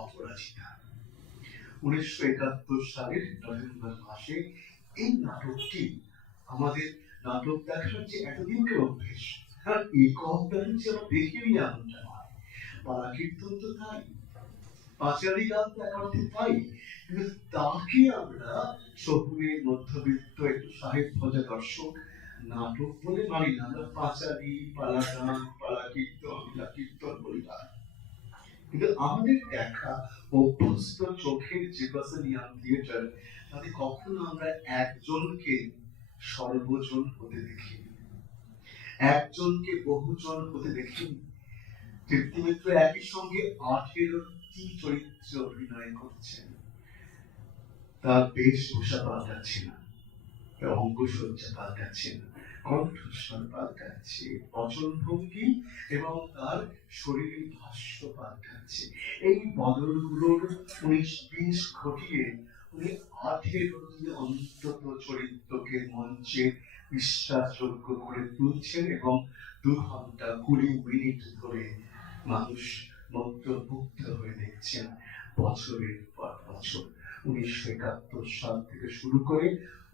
অপরাজিতা। 1971 সালের নভেম্বর মাসে এই নাটকটি আমাদের নাটক দেখার যে এতদিনকে অভ্যেস, আর একক গান যে আমরা দেখিনি এমনটা নয়। পালা কীর্তন তো তাই, পাঁচালী গান তো এক অর্থে তাই, কিন্তু তাকে আমরা শহুরে মধ্যবিত্ত একটু সাহেব ভজা দর্শক নাটক বলে মানি না। আমরা পাঁচালী, পালা গান, পালা কীর্তন বলি না। কিন্তু আমাদের দেখা অভ্যস্ত চোখের যে ব্রাসিলিয়ান থিয়েটার, তাতে কখনো আমরা একজনকে সর্বজন হতে দেখিনি, একজনকে বহুজন হতে দেখিনি। তৃপ্তি মিত্র একই সঙ্গে 18টি চরিত্রে অভিনয় করছেন। তার বেশভূষা পাল্টাচ্ছে না, তার অঙ্গসজ্জা পাল্টাচ্ছে না, কণ্ঠস্বর পাল্টাচ্ছে, বচনভঙ্গি এবং তার শরীরের ভাষ্য পাল্টাচ্ছে। এই বদলগুলোর 19-20 ঘটিয়ে উনি 18টি অন্তত চরিত্রকে মঞ্চে বিশ্বাসযোগ্য করে তুলছেন এবং 2 ঘন্টা 20 মিনিট ধরে মানুষ মন্ত্রমুগ্ধ হয়ে দেখছেন বছরের পর বছর। 1971 সাল থেকে শুরু করে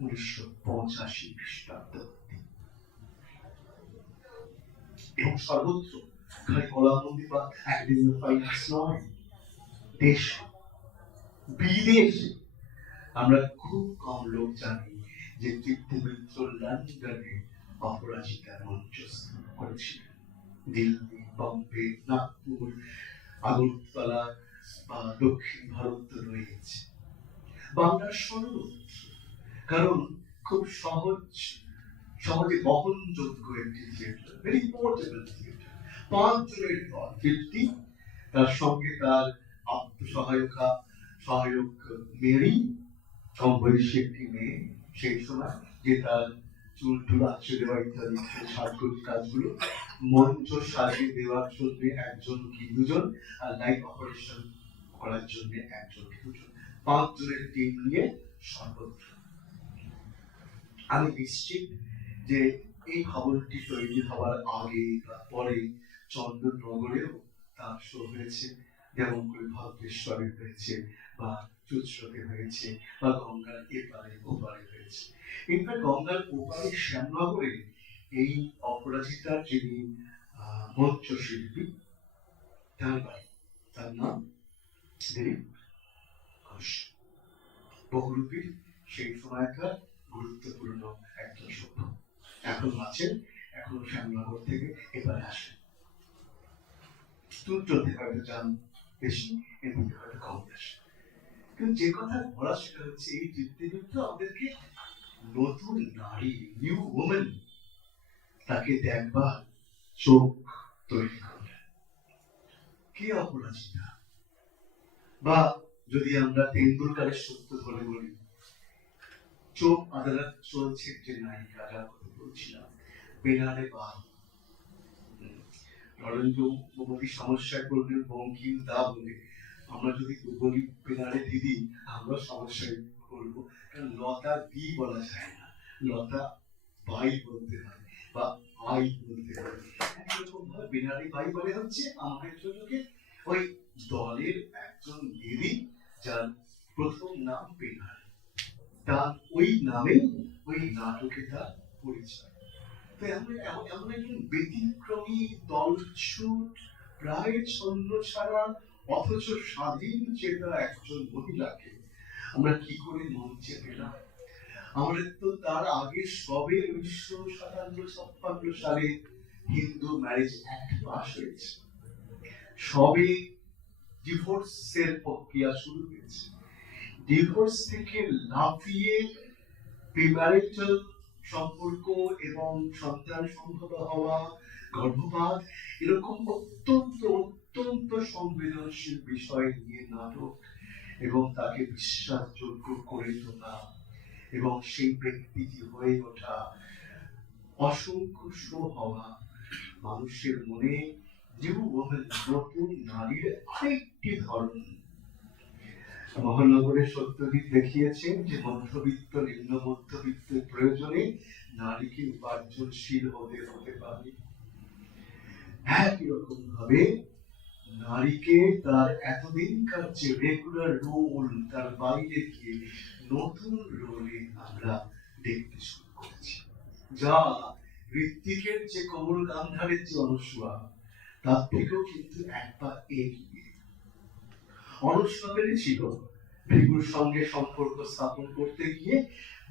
1985 খ্রিস্টাব্দ এবং সর্বত্র, খালি কলামন্দি বা একাডেমি অফ ফাইন আর্টস নয়, দেশ বিদেশে আমরা খুব কম লোক জানি যে তৃপ্তি মিত্র লন্ডনে অপরাজিতা মঞ্চস্থ করেছিলেন। দিল্লি, বম্বে, নাগপুর, আগরতলা বা দক্ষিণ ভারত রয়েছে। বাংলার সর্বত্র, কারণ খুব সহজে বহনযোগ্য একটি থিয়েটার, ভেরি পোর্টেবল থিয়েটার। 5 জনের দল, তৃপ্তি, তার সঙ্গে তার সহায়ক মেরি, কম বয়সী একটি মেয়ে সেই সময়, যে তার চুল টুল আঁচড়ে দেওয়া ইত্যাদি সাজগোজ কাজগুলো, মঞ্চ সাজিয়ে দেওয়ার জন্য একজন কি দুজন, আর লাইট অপারেশন করার জন্য একজন কি দুজন, 5 জনের টিম নিয়ে সর্বত্র। আমি নিশ্চিত যে এই ভবনটি তৈরি হওয়ার আগে বা পরে চন্দননগরেও তার শো হয়েছে, যেমন করে ভদ্রেশ্বরে হয়েছে বা চুচড়োতে হয়েছে বা গঙ্গার এপারে ওপারে হয়েছে। ইনফ্যাক্ট গঙ্গার ওপারে শ্যামনগরে এই অপরাজিতার যিনি মঞ্চ শিল্পী, তার বাড়ি, তার নাম দিলীপ ঘোষ। বহুরূপী সেই সময়কার গুরুত্বপূর্ণ একজন সভ্য। এখন আছেন, এখন শ্যামনগর থেকে এবারে আসেন। তুর্যতে হয়তো যান বেশি, এদিকে হয়তো কম আসে। কিন্তু যে কথা বলা সেটা হচ্ছে এই যুদ্ধ আমাদেরকে নতুন নারী, নিউ ওমেন, তাকে দেখবার চোখ তৈরি করে। কে অপরাজিতা? বা যদি আমরা তেন্ডুলকারের সত্য ধরে বলি, চোখ আদালত চলছে যে নায়িকা, যার কথা বলছিলাম, বেনারে বাই। নরেন্দ্র মোদী সমস্যায় পড়লেন বঙ্কিম দা বলে, আমরা যদি বলি বেনারে দিদি, আমরা সমস্যায় পড়বো। কারণ লতা দি বলা যায় না, লতা বাই বলতে হয় বা আই বলতে হয়। একরকম ভাবে বেনারে বাই বলে হচ্ছে আমাদের জন্যকে ওই দলের একজন দিদি যার প্রথম নাম বেনারে, তার ওই নামে ওই নাটকে তার পরিচয়। এমন একজন ব্যতিক্রমী, দলছুট, প্রায় ছন্ন ছাড়া অথচ স্বাধীন চেতা একজন মহিলাকে আমরা কি করে মঞ্চে পেলাম? আমাদের তো তার আগে সবে 1957-56 সালে হিন্দু ম্যারেজ অ্যাক্ট পাস হয়েছে, সবে ডিভোর্সের প্রক্রিয়া শুরু হয়েছে। ডিভোর্স থেকে লাফিয়ে প্রিম্যারিটাল সম্পর্ক এবং সন্তান সম্ভব হওয়া, গর্ভপাত, এরকম অত্যন্ত অত্যন্ত সংবেদনশীল বিষয় নিয়ে নাটক এবং তাকে বিশ্বাসযোগ্য করে তোলা এবং সেই ব্যক্তিটি হয়ে ওঠা, অসংখ্য শো হওয়া, মানুষের মনে নিউ ওমেন, নতুন নারীর আরেকটি ধরন। মহানগরের সত্যজিৎ দেখিয়েছেন যে মধ্যবিত্ত, নিম্ন মধ্যবিত্তের প্রয়োজনে নারীকে উপার্জনশীল হতে পারে। একই রকম ভাবে নারীকে তার এতদিনকার যে রেগুলার রোল, তার বাইরে গিয়ে নতুন রোলে আমরা দেখতে শুরু করেছি, যা ঋত্বিকের যে কমল গান্ধারের যে অনুসুয়া, তার থেকেও কিন্তু একবার এগিয়ে। অনুসুয়া পেরেছিল ভৃগুর সঙ্গে সম্পর্ক স্থাপন করতে গিয়ে,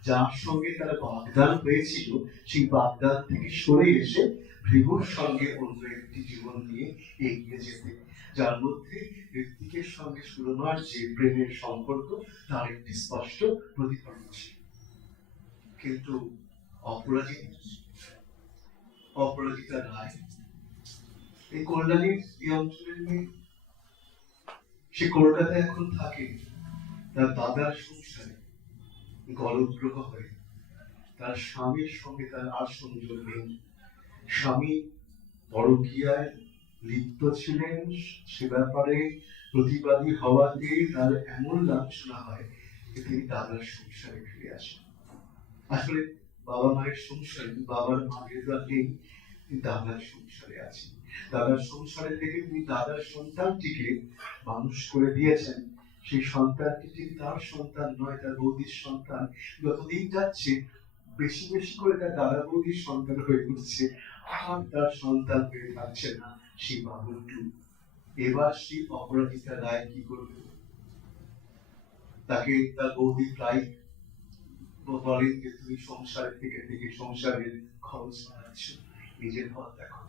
যার সঙ্গে তার বাগদান হয়েছিল, সেই বাগদান থেকে সরে এসে ভৃগুর সঙ্গে অন্য একটি জীবন নিয়ে এগিয়ে যেতে, যার মধ্যে ঋত্বিকের সঙ্গে সুরমার যে প্রেমের সম্পর্ক, তার একটি স্পষ্ট প্রতিফলন ছিল। কিন্তু অপরাজিতা রায় এই কল্যাণীর এই অঞ্চলের মেয়ে, সে কলকাতায় এখন থাকে তার দাদার সংসারে, গলগ্রহ হয়ে। তার স্বামীর সঙ্গে তার আর সংযোগ নেই। স্বামী পরকীয়ায় লিপ্ত ছিলেন, সে ব্যাপারে প্রতিবাদী হওয়াতে তার এমন লাঞ্ছনা হয় যে তিনি দাদার সংসারে ফিরে আসেন। আসলে বাবা মায়ের সংসারে, বাবার মা যেহেতু নেই, তিনি দাদার সংসারে আছেন। দাদার সংসারে থেকে তিনি দাদার সন্তানটিকে মানুষ করে দিয়েছেন। সেই সন্তানটি ঠিক তার সন্তান নয়, তার বৌদির সন্তান। যতদিন যাচ্ছে বেশি বেশি করে তার দাদা বৌদির সন্তান হয়ে উঠছে, আর তার সন্তান হয়ে থাকছে না সেই বাবুলটু। এবার সেই অপরাজিতা রায় কি করবে? তাকে তার বৌদি প্রায় বলেন যে তুমি সংসারের থেকে সংসারের খরচ বাড়াচ্ছ, নিজের ঘর দেখো।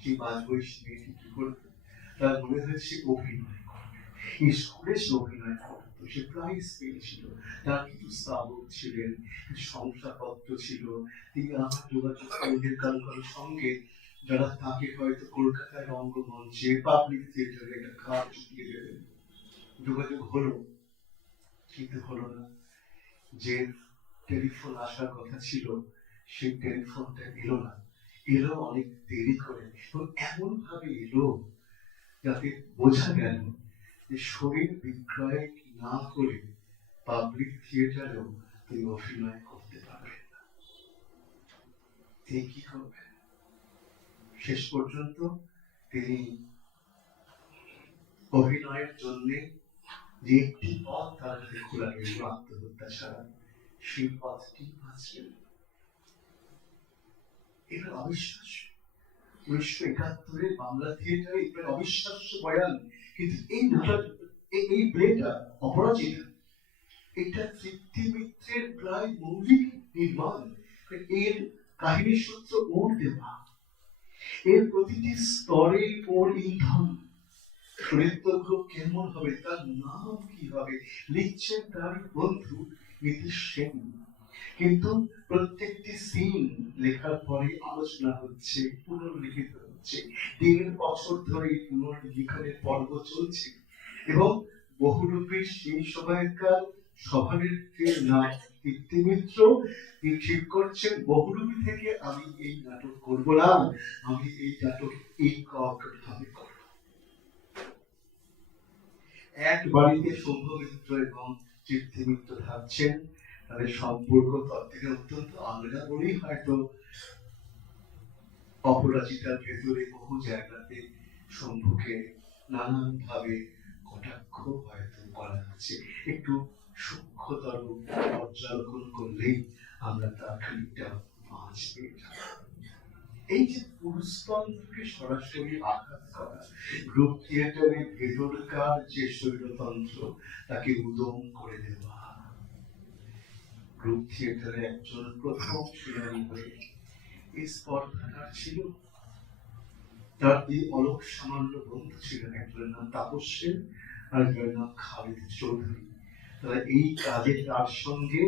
সেই মাঝবয়সী মেয়েটি কি করবে? তার মনে হয়েছে অভিনয় করবে। স্কুলে সে অভিনয় করতো, সে প্রাইজ পেয়েছিল, তার কিছু স্থাবক ছিলেন, কিছু শংসাপত্র ছিল। তিনি আমার যোগাযোগ করলেন কারোর সঙ্গে, যারা তাকে হয়তো কলকাতায় রঙ্গমঞ্চে, পাবলিক থিয়েটারে একটা কাজ দিয়ে দেবেন। যোগাযোগ হলো, কিন্তু হলো না। যে টেলিফোন আসার কথা ছিল, সেই টেলিফোনটা এলো না, এলো অনেক দেরি করে, এবং এমন ভাবে এলো যাতে বোঝা গেল যে শরীর বিক্রয় না করে পাবলিক থিয়েটারেও তিনি অভিনয় করতে পারবেন না। তিনি কি করবেন? শেষ পর্যন্ত তিনি অভিনয়ের জন্য যে একটি পথ তার হাতে খোলা রইল, আত্মহত্যা ছাড়া, সেই পথটি বাঁচলেন। এটা অবিশ্বাস্য। 1971 বাংলা থিয়েটারে প্রায় অবিশ্বাস্য বয়ান, কিন্তু এই নাটক, এই প্লেটা অপরাজিতা, এটা তৃপ্তি মিত্রের প্রায় মৌলিক নির্মাণ। এর কাহিনী সূত্র ওর দেওয়া, এর প্রতিটি স্তরে ওর ইন্ধন। চরিত্র কেমন হবে, তার নাম কি হবে, লিখছেন তার বন্ধু নীতিশ সেন। কিন্তু প্রত্যেকটি সিন লেখার পরে আলোচনা হচ্ছে, পুনর্লিখিত হচ্ছে, 1.5 বছর ধরে পুনর্লিখনের পর্ব চলছে। এবং বহুরূপীর সেই সময়কার সভানেত্রীর নাম তৃপ্তি মিত্র। তিনি ঠিক করছেন বহুরূপী থেকে আমি এই নাটক করব না, আমি এই নাটক একক ভাবে করব। এক বাড়িতে সৌম্য মিত্র এবং তৃপ্তি মিত্র থাকছেন। তাদের সম্পর্ক তত্ত্বে অত্যন্ত আলাদা বলেই হয়তো অপরাজিতার ভেতরে বহু জায়গাতে শম্ভুকে নানান ভাবে কটাক্ষ হয়তো করা আছে। একটু সূক্ষ্মতর পর্যালোচনা করলেই আমরা তার খানিকটা মাঝ পেয়ে যাব। এই যে পুরুষতন্ত্রকে সরাসরি আঘাত করা, গ্রুপ থিয়েটারের ভেতরকার যে শৈলতন্ত্র তাকে উদম করে দেওয়া, গ্রুপ থিয়েটারে একজন প্রথম সেনানী হয়ে এই স্পর্ধাটা ছিল। তার এই অলোক সামান্য বন্ধু ছিলেন, একজনের নাম তাপস সেন আর একজনের নাম খালিদ চৌধুরী। তারা এই কাজে তার সঙ্গে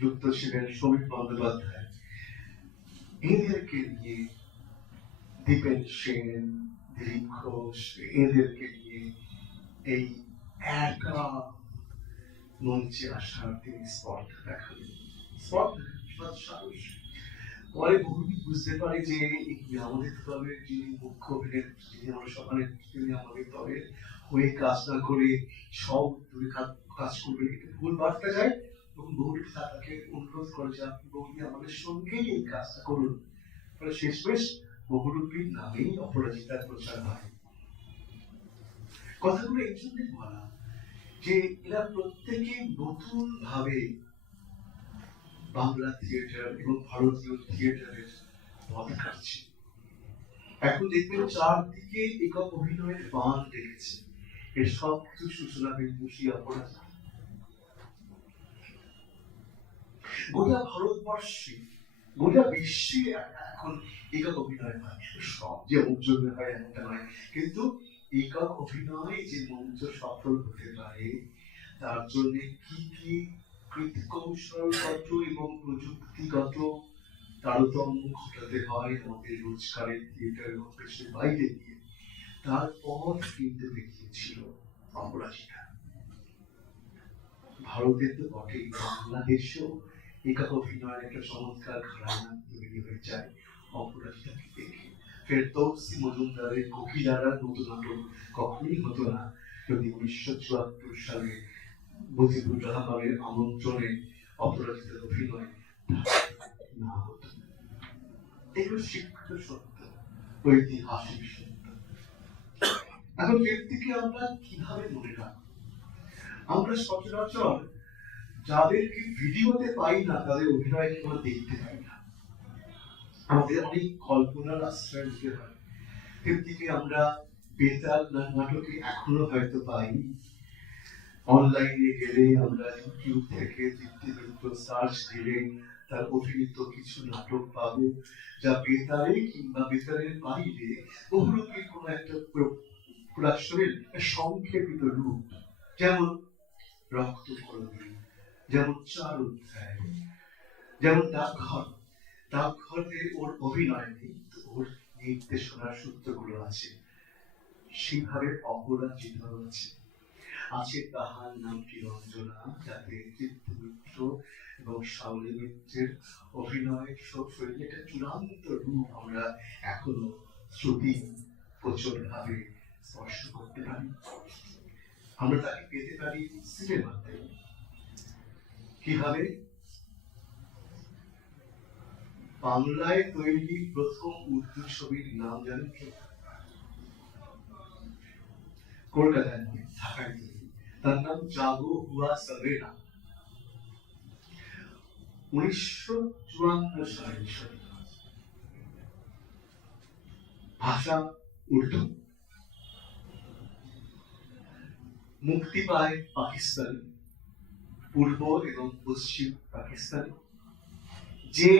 যুক্ত ছিলেন শ্রমিক বন্দ্যোপাধ্যায়। এদেরকে নিয়ে দীপেন সেন, দিলীপ ঘোষ, এদেরকে নিয়ে এই একা মঞ্চে আসার তিনি স্পর্ধা দেখালেন। সাহস। পরে বহুরূপী বুঝতে পারে যে আমাদের দলের যিনি মুখ্য অভিনেত্রী, যিনি আমরা সভানেত্রী, তিনি আমাদের দলের হয়ে কাজ না করে সব দূরে কাজ করবেন, এটা ভুল বার্তা যায়। এবং বহুরূপী তাকে অনুরোধ করে যে আপনি বৌদি আমাদের সঙ্গেই এই কাজটা করুন। ফলে শেষমেশ বহুরূপীর নামেই অপরাজিতার প্রচার হয়। কথাগুলো এই জন্যই বলা যে এরা প্রত্যেকে নতুন ভাবে বাংলা থিয়েটার এবং ভারতীয় থিয়েটারের পথ কাটছে। এখন দেখবেন চারদিকে একক অভিনয়ের বান লেগেছে। এর সব কিছু সূচনা বিন্দু সেই অপরাজিতা। গোটা ভারতবর্ষে, গোটা বিশ্বে এখন একক অভিনয় হয়। সব যে উজ্জ্বল হয় এমনটা নয়, কিন্তু একক অভিনয় যে মঞ্চ সফল হতে পারে তার জন্য কি কি কৌশলগত এবং প্রযুক্তিগত তারতম্য ঘটাতে হয় আমাদের রোজগারের থিয়েটার এবং দেশের বাইরে গিয়ে, তার পথ কিন্তু দেখিয়েছিল অপরাজিতা। ভারতের তো বটেই, বাংলাদেশেও একক অভিনয়ের একটা চমৎকার ঘরানা তৈরি হয়ে যায় অপরাজিতাকে দেখে। ফেরদৌসী মজুমদারের কোকিলারা নতুন নাটক কখনোই হতো না যদি 1974 সালে মুজিবুর রহমানের আমন্ত্রণে অপরাজিতার অভিনয় না হতো। এগুলো স্বীকৃত সত্য, ঐতিহাসিক সত্য। এখন ব্যক্তিকে আমরা কিভাবে মনে রাখবো? আমরা সচরাচর যাদেরকে ভিডিওতে পাই না তাদের অভিনয়কে আমরা দেখতে পাই না। আমাদের অনেক কল্পনার আশ্রয় নিতে হয়। ব্যক্তিকে আমরা বেতাল নাটকে এখনো হয়তো পাই। অনলাইনে গেলে আমরা ইউটিউব থেকে তৃপ্তি মিত্র সার্চ দিলে তার অভিনীত কিছু নাটক পাবো, যা বেতালে কিংবা বেতালের বাইরে বহুরূপীর কোন একটা প্রোডাকশনের সংক্ষেপিত রূপ। যেমন রক্তকরণী, যেমন 4 অধ্যায়, যেমন ডাকঘরে ওর অভিনয় নেই, ওর নির্দেশনার সূত্রগুলো আছে। সেভাবে অপরাজিতা আছে তাহার নামটি রঞ্জনা, যাতে তৃপ্তি মিত্র এবং শাওলি মিত্রের অভিনয় শৈলী একটা চূড়ান্ত রূপ আমরা এখনো শ্রুতি প্রচুর ভাবে স্পর্শ করতে পারি। আমরা তাকে পেতে পারি সিনেমাতে। কিভাবে? বাংলায় তৈরি প্রথম উর্দু ছবির নাম জানেন কি? কলকাতায় নয়, ঢাকায় তৈরি। তার নাম জাগো হুয়া সবেরা। 1954 সালে ভাষা উর্দু, মুক্তি পায় পাকিস্তানে, পূর্ব এবং পশ্চিম পাকিস্তানে। যে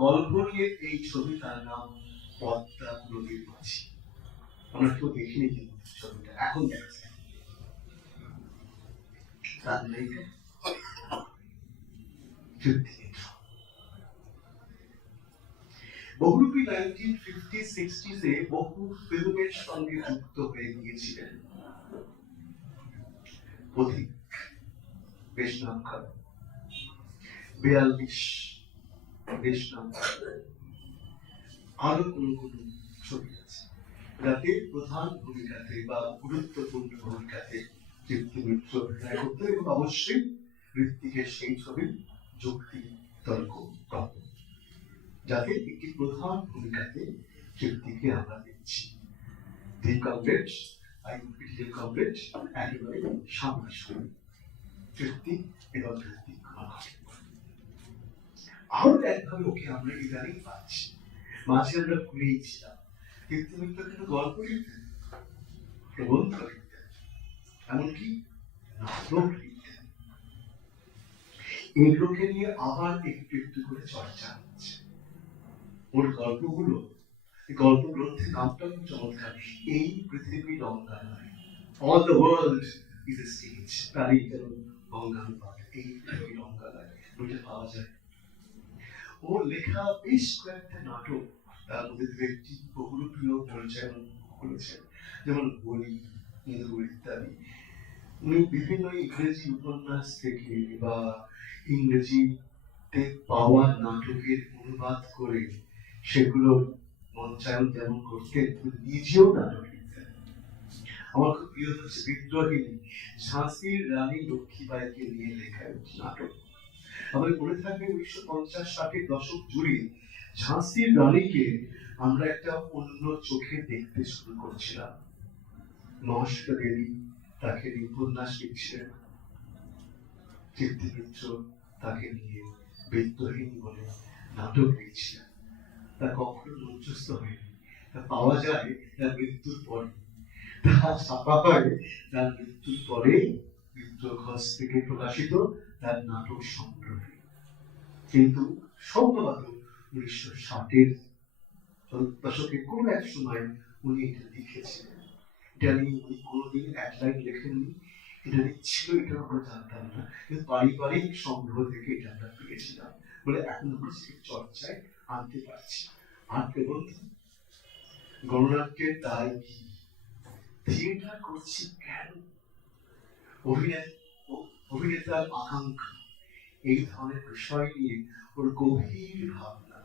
গল্প নিয়ে এই ছবি তার নাম পদ্মা নদীর মাঝি। আমরা কেউ দেখিনি কিন্তু ছবিটা এখন দেখা যায়। তার নায়িকা তৃপ্তি মিত্র। বহুরূপী 1950-60s বহু ফিল্মের সঙ্গে যুক্ত হয়ে গিয়েছিলেন। পথিক বেশ নাম করা, 42 বেশ নাম করা, আরো কোন কোন ছবি আছে যাতে প্রধান ভূমিকাতে বা গুরুত্বপূর্ণ ভূমিকাতে তৃপ্তি মিত্র অভিনয় করতেন, এবং অবশ্যই ঋত্বিকের সেই ছবি যুক্তি তর্ক গল্প, যাতে একটি প্রধান ভূমিকাতে তৃপ্তিকে আমরা দেখছি। The comrade, I repeat the comrade, একেবারে সামনাসামনি তৃপ্তি এবং ঋত্বিক। আরো একভাবে ওকে আমরা ইদানিং পাচ্ছি, মাঝে আমরা ভুলেইছিলাম তৃপ্তি মিত্র কিন্তু গল্প লিখতেন, প্রবন্ধ লিখতেন, এমনকি নাটক লিখতেন। এগুলোকে নিয়ে আবার একটু একটু করে চর্চা হচ্ছে। ওর গল্পগুলো, গল্প গ্রন্থের নামটা খুব চমৎকার, এই পৃথিবী রঙ্গালয়, all the world is a stage. তারই যেন বঙ্গানুবাদ, এই পৃথিবী রঙ্গালয় বইটা পাওয়া যায়। ওর লেখা বেশ কয়েকটা নাটক, তার মধ্যে দু একটি বহুরূপীয় পরিচালন করেছেন, যেমন বলি, ইন্দুর ইত্যাদি। উনি বিভিন্ন ইংরেজি উপন্যাস থেকে বা ইংরেজিতে পাওয়া নাটকের অনুবাদ করে সেগুলোর মঞ্চায়ন যেমন করতেন, নিজেও নাটক লিখতেন। আমার খুব প্রিয় হচ্ছে বিদ্রোহিনী, ঝাঁসির রানী লক্ষ্মীবাঈকে নিয়ে লেখা একটি নাটক। আমাদের মনে থাকবে 1950-60 দশক জুড়ে ঝাঁসির রানীকে আমরা একটা অন্য চোখে দেখতে শুরু করেছিলাম। নমস্কার দেবী তাকে নিয়ে উপন্যাস লিখছিলেন, তৃপ্তি মিত্র তাকে নিয়ে বিদ্রোহিনী বলে নাটক লিখছিলেন। তা কখনো মঞ্চস্থ হয়নি, তা পাওয়া যায় তার মৃত্যুর পরে, তা ছাপা হয় তার মৃত্যুর পরে বিদ্রোহ ঘোষ থেকে প্রকাশিত তার নাটক সংগ্রহে। কিন্তু সম্ভবত 1960-এর দশকে কোনো এক সময় উনি এটা লিখেছিলেন। এটা নিয়ে উনি কোনোদিন এক লাইন লেখেননি, এটা ছিল এটা আমরা জানতাম না, কিন্তু পারিবারিক সংগ্রহ থেকে এটা আমরা পেয়েছিলাম বলে এখন আমরা সেটা চর্চায় আনতে পারছি। আর প্রবন্ধ, গণনাট্যের দায় কি, থিয়েটার করছি কেন, অভিনেতার আকাঙ্ক্ষা, এই ধরনের বিষয় নিয়ে ওর গভীর ভাবনা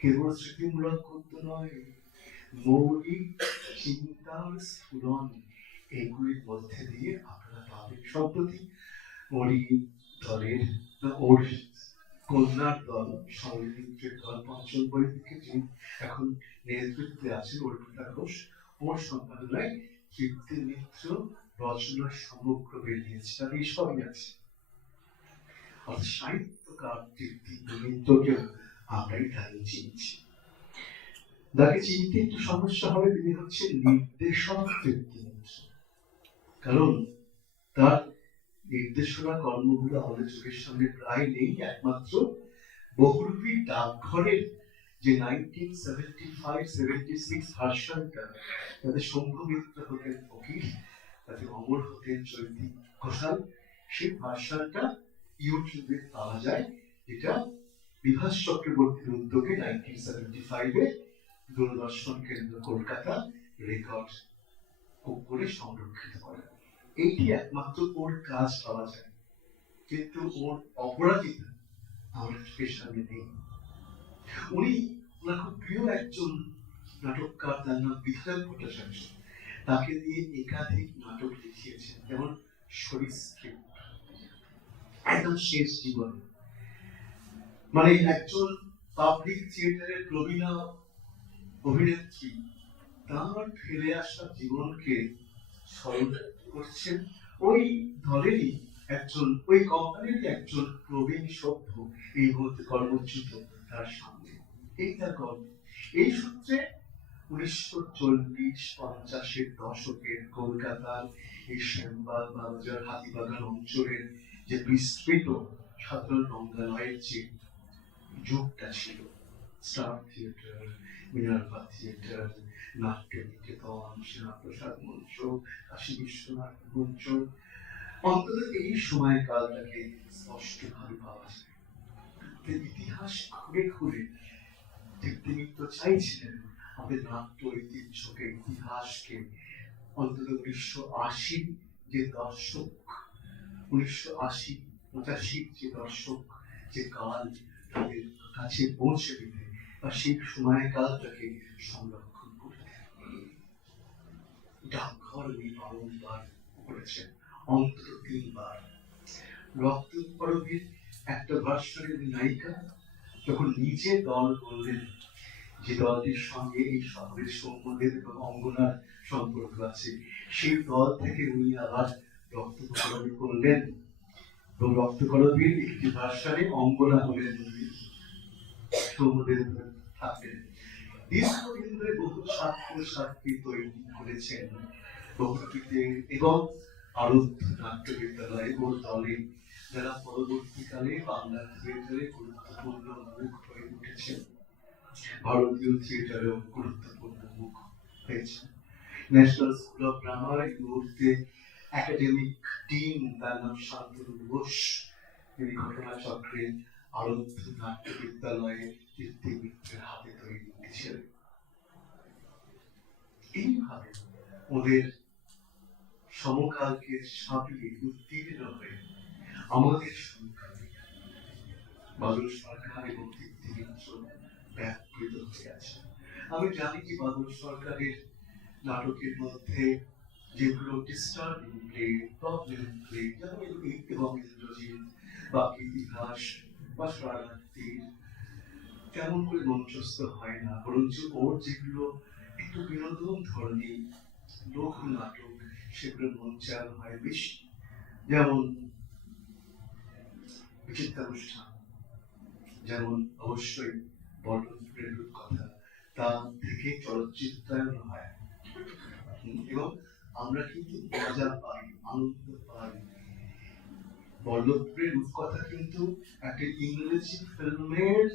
কেবল স্মৃতিমূলক গদ্য নয়, মৌলিক চিন্তার স্ফুরণ এগুলির মধ্যে দিয়ে আপনারা পাবেন। সম্প্রতি ওরই দলের, ওর কন্যার দল, সংগীতের দল পঞ্চম বই থেকে যিনি এখন নেতৃত্বে আছেন অর্পিতা ঘোষ, ওর সম্পাদনায় তৃপ্তি মিত্র রচনার সমগ্র বেরিয়েছে, তাতে সবই আছে। অর্থাৎ সাহিত্যকার তৃপ্তি মিত্রকে আমরাই তাই চিনছি। যাকে চিনতে একটু সমস্যা হবে তিনি হচ্ছেন নির্দেশক তৃপ্তি মিত্র, কারণ তার নির্দেশনা কর্মগুলো আমাদের চোখের সামনে প্রায় নেই। একমাত্র বহুরূপী ডাকঘরের যে 1975-76 ভার্সনটা, তাতে শম্ভু মিত্র হতেন ফকির, তাতে অমর হতেন চৈতী ঘোষাল, সেই ভার্সনটা ইউটিউবে পাওয়া যায়, যেটা বিভাস চক্রবর্তীর উদ্যোগে 1975-এ দূরদর্শন কেন্দ্র কলকাতা রেকর্ড করে সংরক্ষিত করে। এইটি একমাত্র ওর কাজ পাওয়া যায়, কিন্তু ওর অপরাজিতা আমাদের চোখের সামনে নেই। উনি ওনার খুব প্রিয় একজন নাটককার, তার নাম বিধায়ক ভট্টাচার্য, তাকে দিয়ে একাধিক নাটক লিখিয়েছেন, যেমন সরীসৃপ, একদম শেষ জীবনে। মানে একজন পাবলিক থিয়েটারের প্রবীণা অভিনেত্রী তার ফিরে আসা জীবনকে স্মরণ করছেন ওই দলেরই একজন, ওই কোম্পানির একজন প্রবীণ সভ্য এই মুহূর্তে কর্মচ্যুত তার সামনে। এই তার গল্প। এই সূত্রে 1940-50-এর দশকের কলকাতার এই শ্যামবাগ বাজার হাতিবাগান অঞ্চলের যে বিস্তৃত সাধারণ রঙ্গালয়ের যে যুগটা ছিল, স্টার থিয়েটার, মিনার্ভা থিয়েটার, নাট্য নিকেতন, সেনাপ্রসাদ মঞ্চ, কাশী বিশ্বনাথ মঞ্চ, অন্তত এই সময়কালটাকে স্পষ্টভাবে পাওয়া যায়। ইতিহাস খুঁড়ে খুঁড়ে তিনি তো চাইছিলেন আমাদের নাট্য ঐতিহ্যকে, ইতিহাসকে অন্তত 1980 যে দর্শক, 1980-85 যে দর্শক যে কাল তাদের কাছে পৌঁছে দিতে বা সেই সময়কালটাকে সংরক্ষণ করতে। ডাকঘর উনি বারংবার করেছেন, অন্তত 3 বার। রক্তকরবীর একটা ভার্সনের নায়িকা যখন নিজে দল বললেন যে দলটির সঙ্গে এই শহরের সৌম্যদেব এবং অঙ্গনার সম্পর্ক আছে, সেই দল থেকে উনি আবার রক্তকরবী করলেন এবং রক্তকরবীর একটি ভার্সনে অঙ্গনা হলেন সৌম্যদেব থাকলেন। দীর্ঘদিন ধরে বহু ছাত্র ছাত্রী তৈরি করেছেন বহুটিতে এবং আরুদ্ধ নাট্য বিদ্যালয় ও দলে, যারা পরবর্তীকালে বাংলা থিয়েটারে গুরুত্বপূর্ণ মুখ হয়ে উঠেছেন, ভারতীয় থিয়েটারেও গুরুত্বপূর্ণ মুখ হয়েছে। ন্যাশনাল স্কুল অফ ড্রামার এই মুহূর্তে একাডেমিক ডিন, তার নাম শান্তনু ঘোষ, তিনি ঘটনাচক্রে আরুদ্ধ নাট্য বিদ্যালয়ে কীর্তিমিত্রের হাতে তৈরি ছিলেন। এইভাবে ওদের সমকালকে ছাপিয়ে উত্তীর্ণ হয়ে আমাদের সংখ্যায় বাদল সরকার এবং কীর্তিমিত্র ব্যাপৃত হয়ে আছে। আমি জানি যে বাদল সরকারের নাটকের মধ্যে যেগুলো ডিস্টার্বিং প্লে, প্রবলেম প্লে, যেমন এবং ইন্দ্রজিৎ বা ইতিহাস বা শরণার্থীর তেমন করে মঞ্চস্থ হয় না, বরঞ্চ ওর যেগুলো একটু বিনোদন ধর্মী লঘু নাটক, সেগুলো মঞ্চায়ন হয় বেশি। যেমন বিচিত্রানুষ্ঠান, যেমন অবশ্যই বল্লভপুরের রূপকথা, তা থেকে চলচ্চিত্রায়ন হয় এবং আমরা কিন্তু মজা পাই, আনন্দ পাই। বল্লভপুরের রূপকথা কিন্তু একটা ইংরেজি ফিল্মের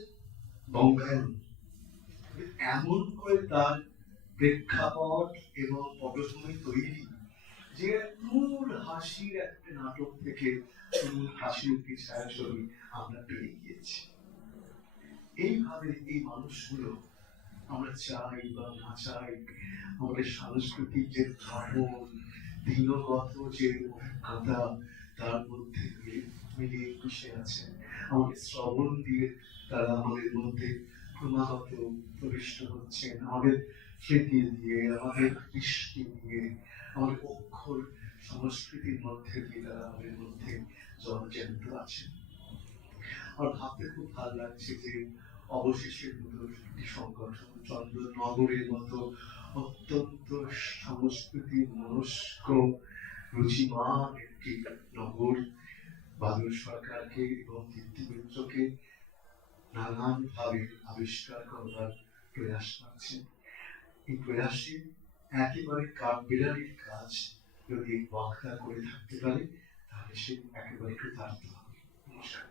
বঙ্গায়ন, এমন করে তার প্রেক্ষাপট এবং পটভূমি তৈরি যে মূল হাসির একটা নাটক থেকে মূল হাসির একটি ছায়াছবি আমরা পেয়ে গিয়েছি। এইভাবে এই মানুষগুলো আমরা চাই বা না চাই, আমাদের সাংস্কৃতিক যে ধর্ম, দিনগত যে অভিজ্ঞতা তার মধ্যে মিলিয়ে মিশে আছে। আমাদের শ্রবণ দিয়ে তারা আমাদের মধ্যে ক্রমাগত প্রবিষ্ট হচ্ছেন, আমাদের স্মৃতি দিয়ে, আমাদের দৃষ্টি দিয়ে, আমাদের অক্ষর সংস্কৃতির মধ্যে দিয়ে তারা আমাদের মধ্যে জলজ্যান্ত আছেন। আর ভাবতে খুব ভালো লাগছে যে অবশেষের মতো একটি সংগঠন, চন্দননগরের মতো অত্যন্ত সংস্কৃতি মনস্ক রুচিমান একটি নগর বাদল সরকারকে এবং কীর্তিমিত্রকে নানান ভাবে আবিষ্কার করবার প্রয়াস করছেন। এই প্রয়াসে একেবারে কাঠবিড়ালির কাজ যদি বক্তা করে থাকতে পারে, তাহলে সে একেবারে কৃতার্থ হবে। নমস্কার।